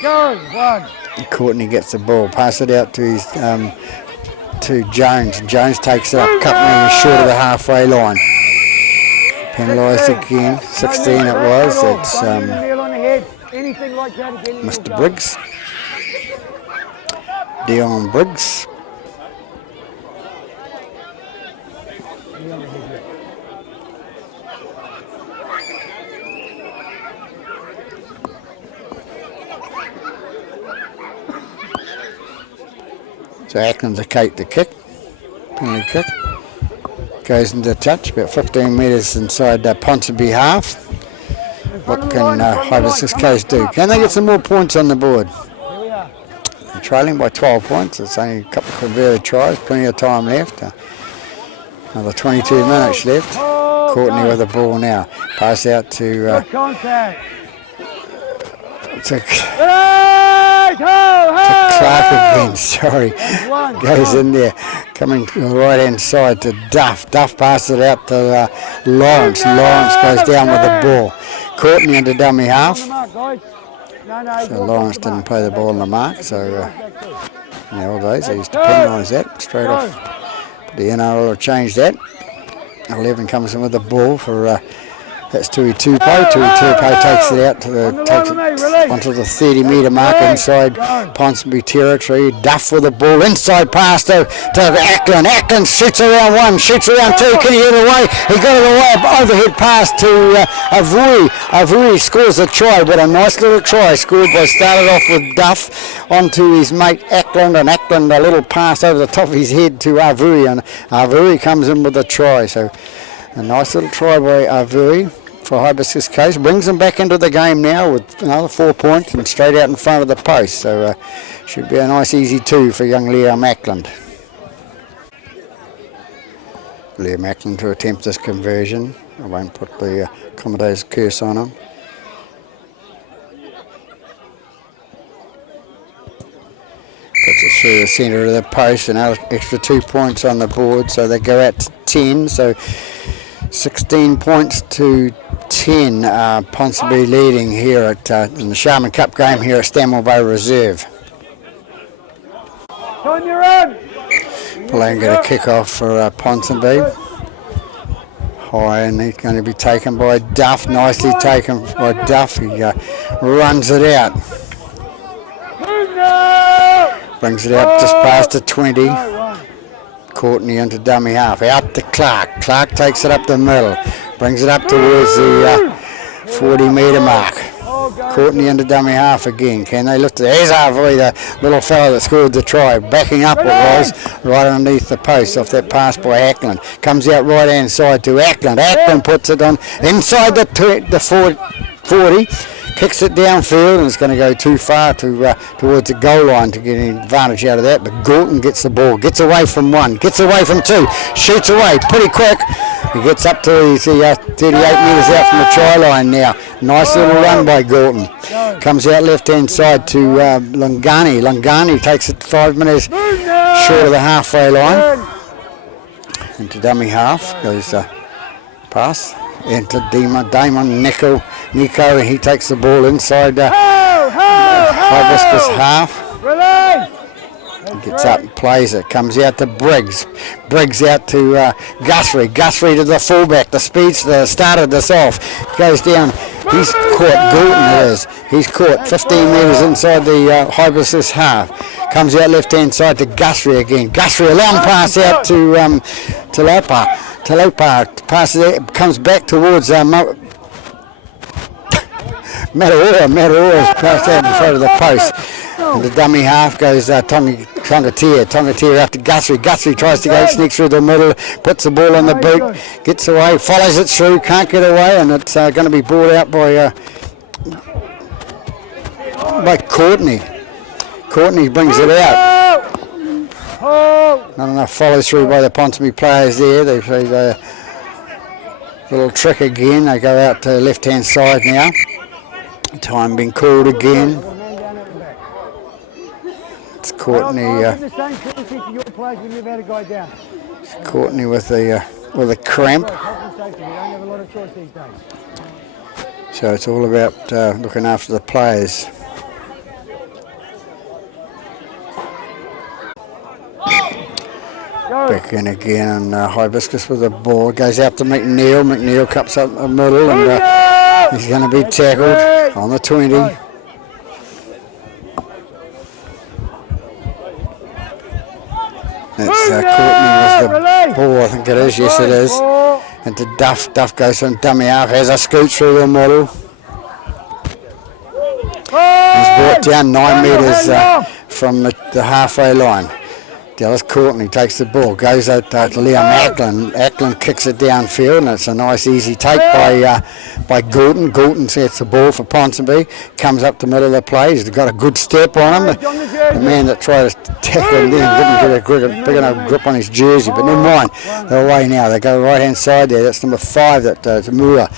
Go, 1. Courtney gets the ball, pass it out to his to Jones. Jones takes it up, cutting short of the halfway line. Penalised again, 16 it was. It's Mr. Briggs, Dion Briggs. So Ackland's a Kate the kick, penalty kick. Goes into touch, about 15 metres inside Ponsonby half. What can Hibiscus Coast do? Can they get some more points on the board? They're trailing by 12 points. It's only a couple of converted tries, plenty of time left. Another 22 minutes left. Courtney with the ball now. Pass out to Clark again, sorry. Goes in there, coming to the right hand side to Duff. Duff passes it out to Lawrence. Lawrence goes down with the ball. Courtney into dummy half. So Lawrence didn't play the ball on the mark, so in the old days they used to penalise that straight off. But the NRL have changed that. 11 comes in with the ball for that's Tui Tupou. Tui Tupou takes it out to onto the 30-metre mark inside Ponsonby territory. Duff with the ball, inside pass to Ackland. Ackland shoots around one, shoots around two. Can he get it away? He got it away. Overhead pass to Avui. Avui scores a try, but a nice little try scored by, started off with Duff onto his mate Ackland, and Ackland a little pass over the top of his head to Avui, and Avui comes in with a try. So a nice little try by Avui for Hibiscus Coast, brings them back into the game now with another 4 points and straight out in front of the post. So should be a nice easy 2 for young Liam Ackland. Liam Ackland to attempt this conversion. I won't put the commentator's curse on him. Puts it through the centre of the post, another extra 2 points on the board, so they go out to 10. So 16 points to 10. Ponsonby leading here at in the Sharman Cup game here at Stanmore Bay Reserve. Playing get a kick off for Ponsonby. High, and he's going to be taken by Duff. Nicely taken by Duff. He runs it out. Brings it out just past the 20. Courtney into dummy half, out to Clark. Clark takes it up the middle, brings it up towards the 40-metre mark. Courtney into dummy half again. Can they lift it? There's Harvey, the little fellow that scored the try. Backing up it was, right underneath the post off that pass by Ackland. Comes out right hand side to Ackland. Ackland puts it on inside the 40. Kicks it downfield, and it's going to go too far towards the goal line to get any advantage out of that. But Gorton gets the ball, gets away from one, gets away from two, shoots away pretty quick. He gets up to 38 metres out from the try line now. Nice little run by Gorton. Comes out left hand side to Lungani. Lungani takes it 5 metres short of the halfway line. Into dummy half goes pass. Into Damon Nico, he takes the ball inside Hibiscus half. He gets up and plays it, comes out to Briggs. Briggs out to Guthrie. Guthrie to the fullback. The speedster started this off. Goes down. He's caught. Gorton it is. He's caught 15 metres inside the Hibiscus half. Comes out left hand side to Guthrie again. Guthrie, a long pass out to Talopa. Talopa passes it, comes back towards Mataora. Mataora's passed out in front of the post. And the dummy half goes Tongatea. Tongatea after Guthrie. Guthrie tries to go, sneaks through the middle, puts the ball on the boot, gets away, follows it through, can't get away, and it's going to be brought out by Courtney. Courtney brings it out. Not enough follow through by the Ponsonby players there. They play the little trick again. They go out to left hand side now. Time being called again. It's Courtney. Courtney with a cramp. So it's all about looking after the players. Back in again, and Hibiscus with the ball. Goes out to McNeil. McNeil cups up the middle, and he's going to be tackled on the 20. That's Courtney with the ball, I think it is. Yes, it is. And to Duff. Duff goes from dummy half, has a scoot through the middle. He's brought down 9 metres from the halfway line. Dallas Courtney takes the ball, goes out to Liam Ackland. Ackland kicks it downfield, and it's a nice easy take by Gorton. Gorton sets the ball for Ponsonby, comes up the middle of the play. He's got a good step on him. The man that tried to tackle him then didn't get a big enough grip on his jersey, but never mind. They're away now. They go right hand side there. That's number 5, that Tamura.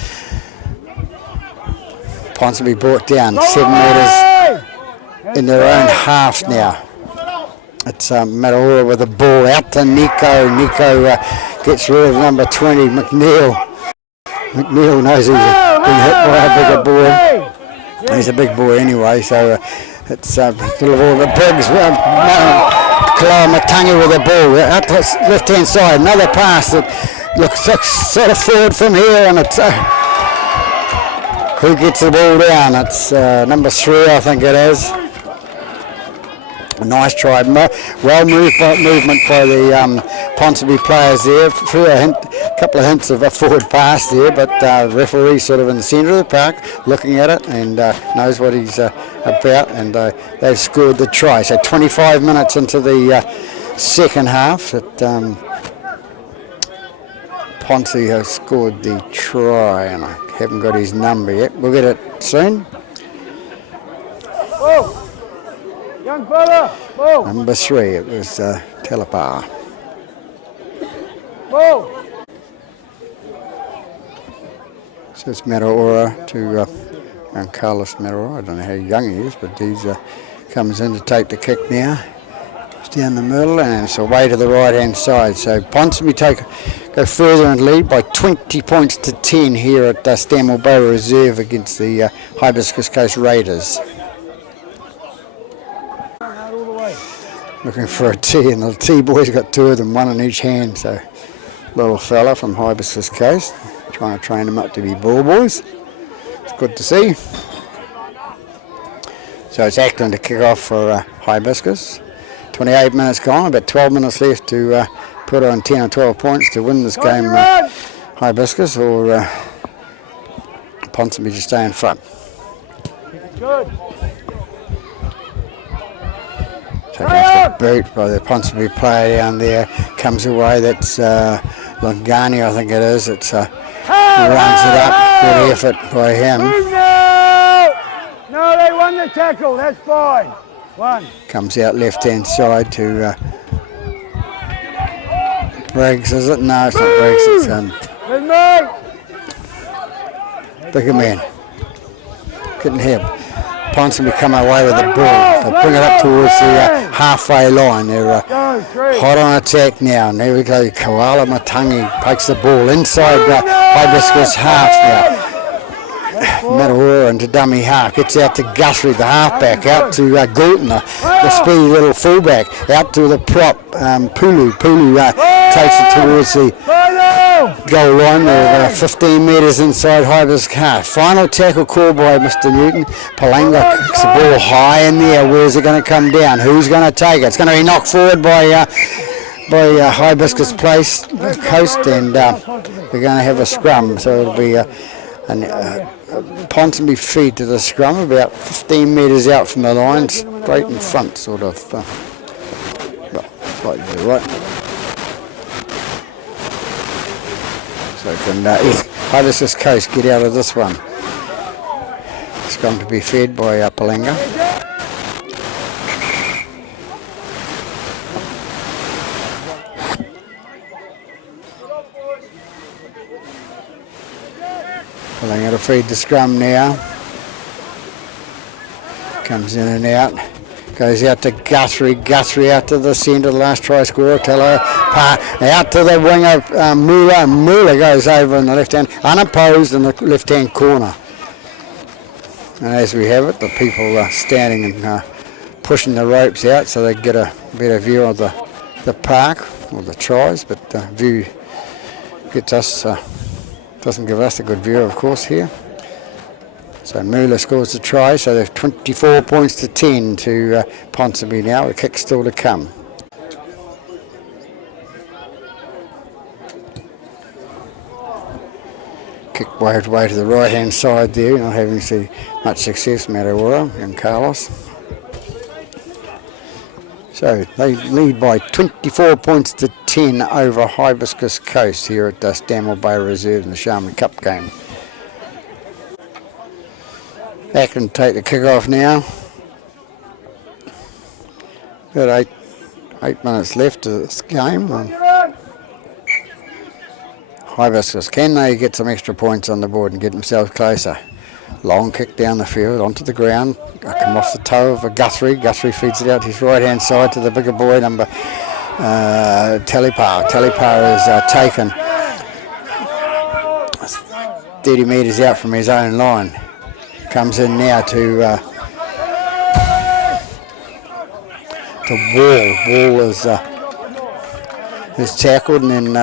Ponsonby brought down 7 metres in their own half now. It's Mataora with the ball out to Nico. Nico gets rid of number 20, McNeil. McNeil knows he's been hit by a bigger boy. He's a big boy anyway, so it's little ball. The Briggs, Matangi with the ball out to left hand side. Another pass that looks sort of forward from here, and it's who gets the ball down? It's number 3, I think it is. A nice try, well movement by the Ponsonby players there. Threw a couple of hints of a forward pass there, but referee sort of in the centre of the park looking at it and knows what he's about, and they've scored the try. So 25 minutes into the second half, that Ponsonby has scored the try, and I haven't got his number yet. We'll get it soon. Whoa. Young fella, whoa. Number 3, it was Telapa. Whoa. So it's Mataora to young Carlos Mataora. I don't know how young he is, but he comes in to take the kick now. It's down the middle and it's away to the right hand side. So Ponsonby go further and lead by 20 points to 10 here at Stanmore Bay Reserve against the Hibiscus Coast Raiders. Looking for a tee, and the tee boys got 2 of them, 1 in each hand. So little fella from Hibiscus Coast, trying to train them up to be ball boys. It's good to see. So it's Ackland to kick off for Hibiscus. 28 minutes gone, about 12 minutes left to put on 10 or 12 points to win this game, Hibiscus, or Ponsonby to stay in front. Good. So against the boot by the Ponsonby player down there, comes away. That's Longani, I think it is. It's runs it up. Good effort by him. No, they won the tackle. That's fine. 1. Comes out left hand side to Briggs, is it? No, it's not Briggs. It's bigger man. Couldn't help. Ponsonby come away with the ball. They bring it up towards the halfway line. They're hot on attack now. And there we go. Koala Matangi takes the ball inside the Hibiscus half now. Mataora into dummy half. Gets out to Guthrie, the halfback. Out to Goulton, the speedy little fullback. Out to the prop, Pulu. Pulu takes it towards the goal line. They're 15 metres inside Hibiscus half. Final tackle called by Mr. Newton. Palanga kicks the ball high in there. Where's it going to come down? Who's going to take it? It's going to be knocked forward by Hibiscus Coast, and they're going to have a scrum. So it'll be Ponsonby feed to the scrum, about 15 metres out from the line, straight in front, sort of. Slightly to the right. So can Hibiscus Coast get out of this one? Scrum to be fed by Palanga. Palanga to feed the scrum now. Comes in and out. Goes out to Guthrie. Guthrie out to the centre, the last try scorer. Tello out to the winger, Muller. Muller goes over in the left hand, unopposed in the left hand corner. And as we have it, the people are standing and pushing the ropes out so they get a better view of the park or the tries. But the view gets us, doesn't give us a good view, of course, here. So Muller scores the try, so they've 24 points to 10 to Ponsonby now. The kick still to come. Kick waved way to the right hand side there, not having seen much success, Mataora and Carlos. So they lead by 24 points to 10 over Hibiscus Coast here at Stanmore Bay Reserve in the Sharman Cup game. Ackland take the kick off now. About eight minutes left of this game. Hibiscus, can they get some extra points on the board and get themselves closer? Long kick down the field, onto the ground. Come off the toe of a Guthrie. Guthrie feeds it out to his right-hand side to the bigger boy, number Talipar. Talipar is taken 30 metres out from his own line. Comes in now to Wall. Wall is tackled, and then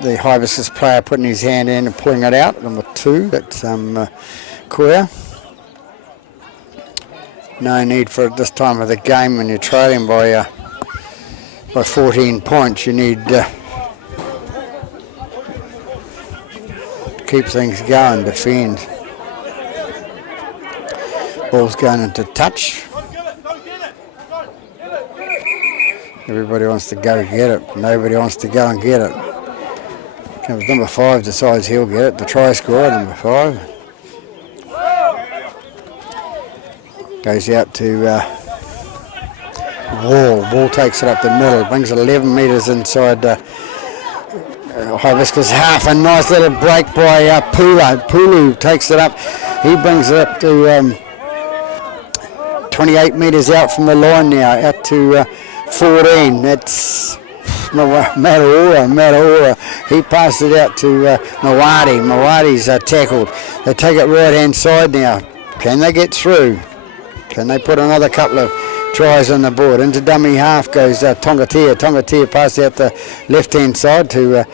the Hibiscus player putting his hand in and pulling it out. Number 2, that's Koya. No need for it this time of the game when you're trailing by 14 points. You need to keep things going, defend. Ball's going into touch. Everybody wants to go get it. Nobody wants to go and get it. Number 5 decides he'll get it. The try scorer, number 5. Goes out to Wall. Wall takes it up the middle. Brings it 11 metres inside Hibiscus half. A nice little break by Pulu. Pulu takes it up. He brings it up to 28 metres out from the line now. Out to 14. That's Mataora. He passed it out to Mawadi. Mawadi's tackled. They take it right hand side now. Can they get through? Can they put another couple of tries on the board? Into dummy half goes Tongatea. Tongatea passed out the left hand side to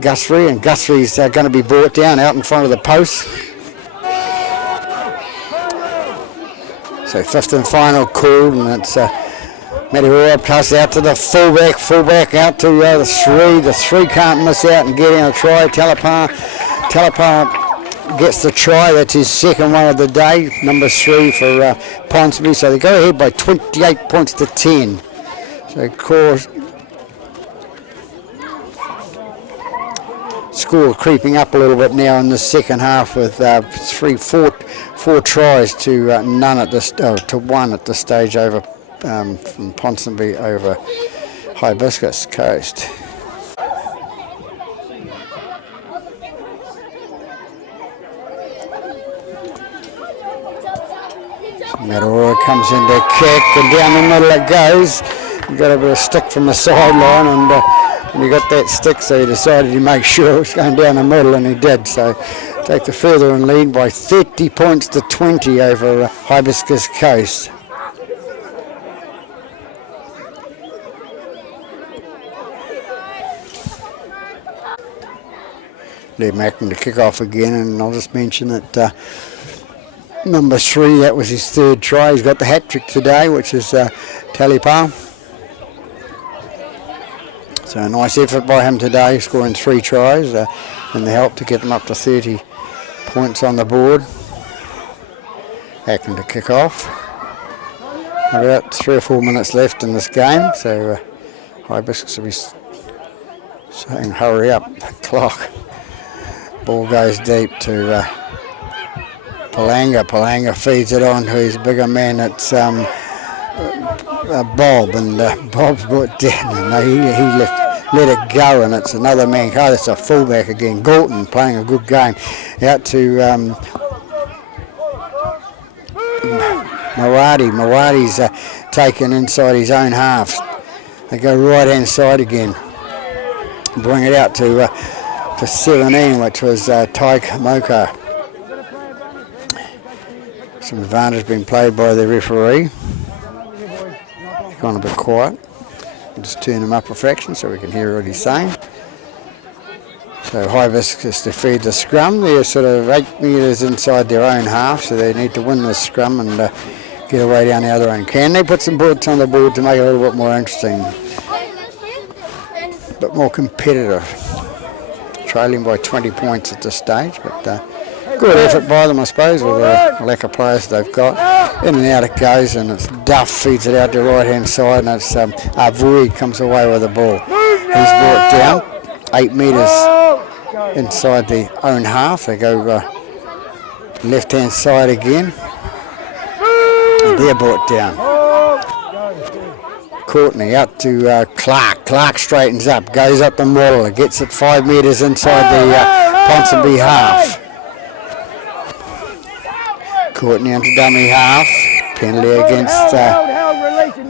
Guthrie, and Guthrie's going to be brought down out in front of the post. So 5th and final call, and it's Mataora pass out to the fullback out to the 3. The 3 can't miss out and get in a try. Talipar gets the try. That's his second one of the day. Number 3 for Ponsonby. So they go ahead by 28 points to 10. So of course, score creeping up a little bit now in the second half with 4 tries to none at this to 1 at this stage over. From Ponsonby over Hibiscus Coast. Mataora comes in to kick, and down the middle it goes. He got a bit of stick from the sideline, and when he got that stick, so he decided to make sure it was going down the middle, and he did. So take the further and lead by 30 points to 20 over Hibiscus Coast. They're making the kick off again, and I'll just mention that number 3, that was his 3rd try. He's got the hat trick today, which is Talipar. So a nice effort by him today, scoring 3 tries and the help to get them up to 30 points on the board. Acting to kick off. About 3 or 4 minutes left in this game, so Hibiscus will be saying hurry up, the clock. Ball goes deep to Palanga. Palanga feeds it on to his bigger man. It's Bob, and Bob's brought down, and he let it go, and it's another man. Oh, that's a fullback again. Galton playing a good game. Out to Mawadi. Mawadi's taken inside his own half. They go right hand side again. Bring it out to 17, which was Tai Kamoka. Some advantage being played by the referee. Gone a bit quiet. We'll just turn him up a fraction so we can hear what he's saying. So Hibiscus to feed the scrum. They're sort of 8 metres inside their own half, so they need to win the scrum and get away down the other end. Can they put some points on the board to make it a little bit more interesting? A bit more competitive. Trailing by 20 points at this stage, but good effort by them, I suppose, with the lack of players they've got. In and out it goes, and it's Duff feeds it out to the right-hand side, and it's Avui comes away with the ball. He's brought down 8 metres inside the own half. They go left-hand side again, and they're brought down. Courtney out to Clark. Clark straightens up, goes up the middle, gets it 5 metres inside the Ponsonby half. Caught now to dummy half. Penalty against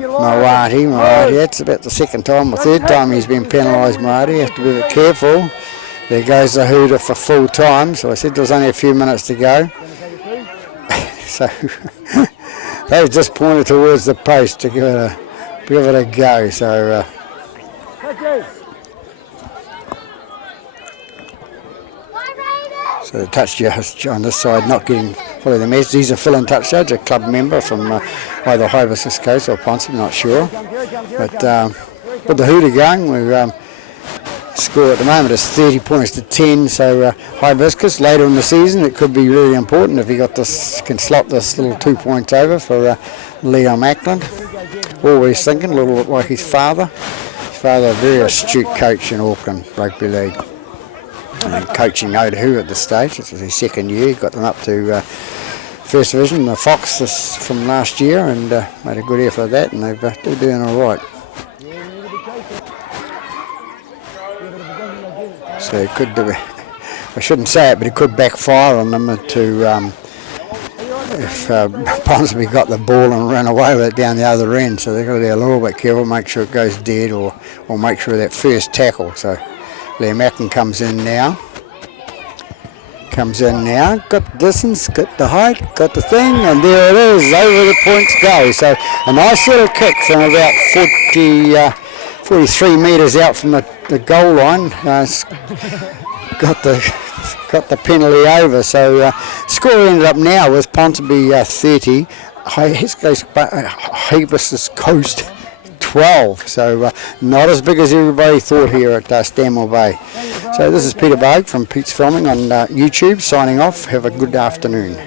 Mawati. Mawati, that's about the second time or third time he's been penalised, Mawati. Have to be a bit careful. There goes the hooter for full time. So I said there was only a few minutes to go. So they just pointed towards the post to give it a go. So so the touch just on this side, not getting fully the message. He's a fill-in touch judge, a club member from either Hibiscus Coast or Ponsonby, not sure. But with the hooter going, we score at the moment is 30 points to 10. So Hibiscus later in the season, it could be really important if he can slot this little 2 points over for Leon Ackland. Always thinking a little bit like his father. His father, a very astute coach in Auckland Rugby League. And coaching Otahu at this stage. This was his second year. He got them up to First Division, the Fox from last year, and made a good effort at that, and they're doing all right. So it could do. I shouldn't say it, but it could backfire on them if Ponsonby got the ball and ran away with it down the other end. So they've got to be a little bit careful, make sure it goes dead, or make sure that first tackle. So Liam Acken comes in now. Got the distance, got the height, got the thing, and there it is, over the points go. So a nice little kick from about 43 metres out from the goal line. Got the penalty over. So score ended up now with Ponsonby 30, Hibiscus Coast 12. So not as big as everybody thought here at Stanmore Bay. So this is Peter Bogue from Pete's Filming on YouTube, signing off. Have a good afternoon.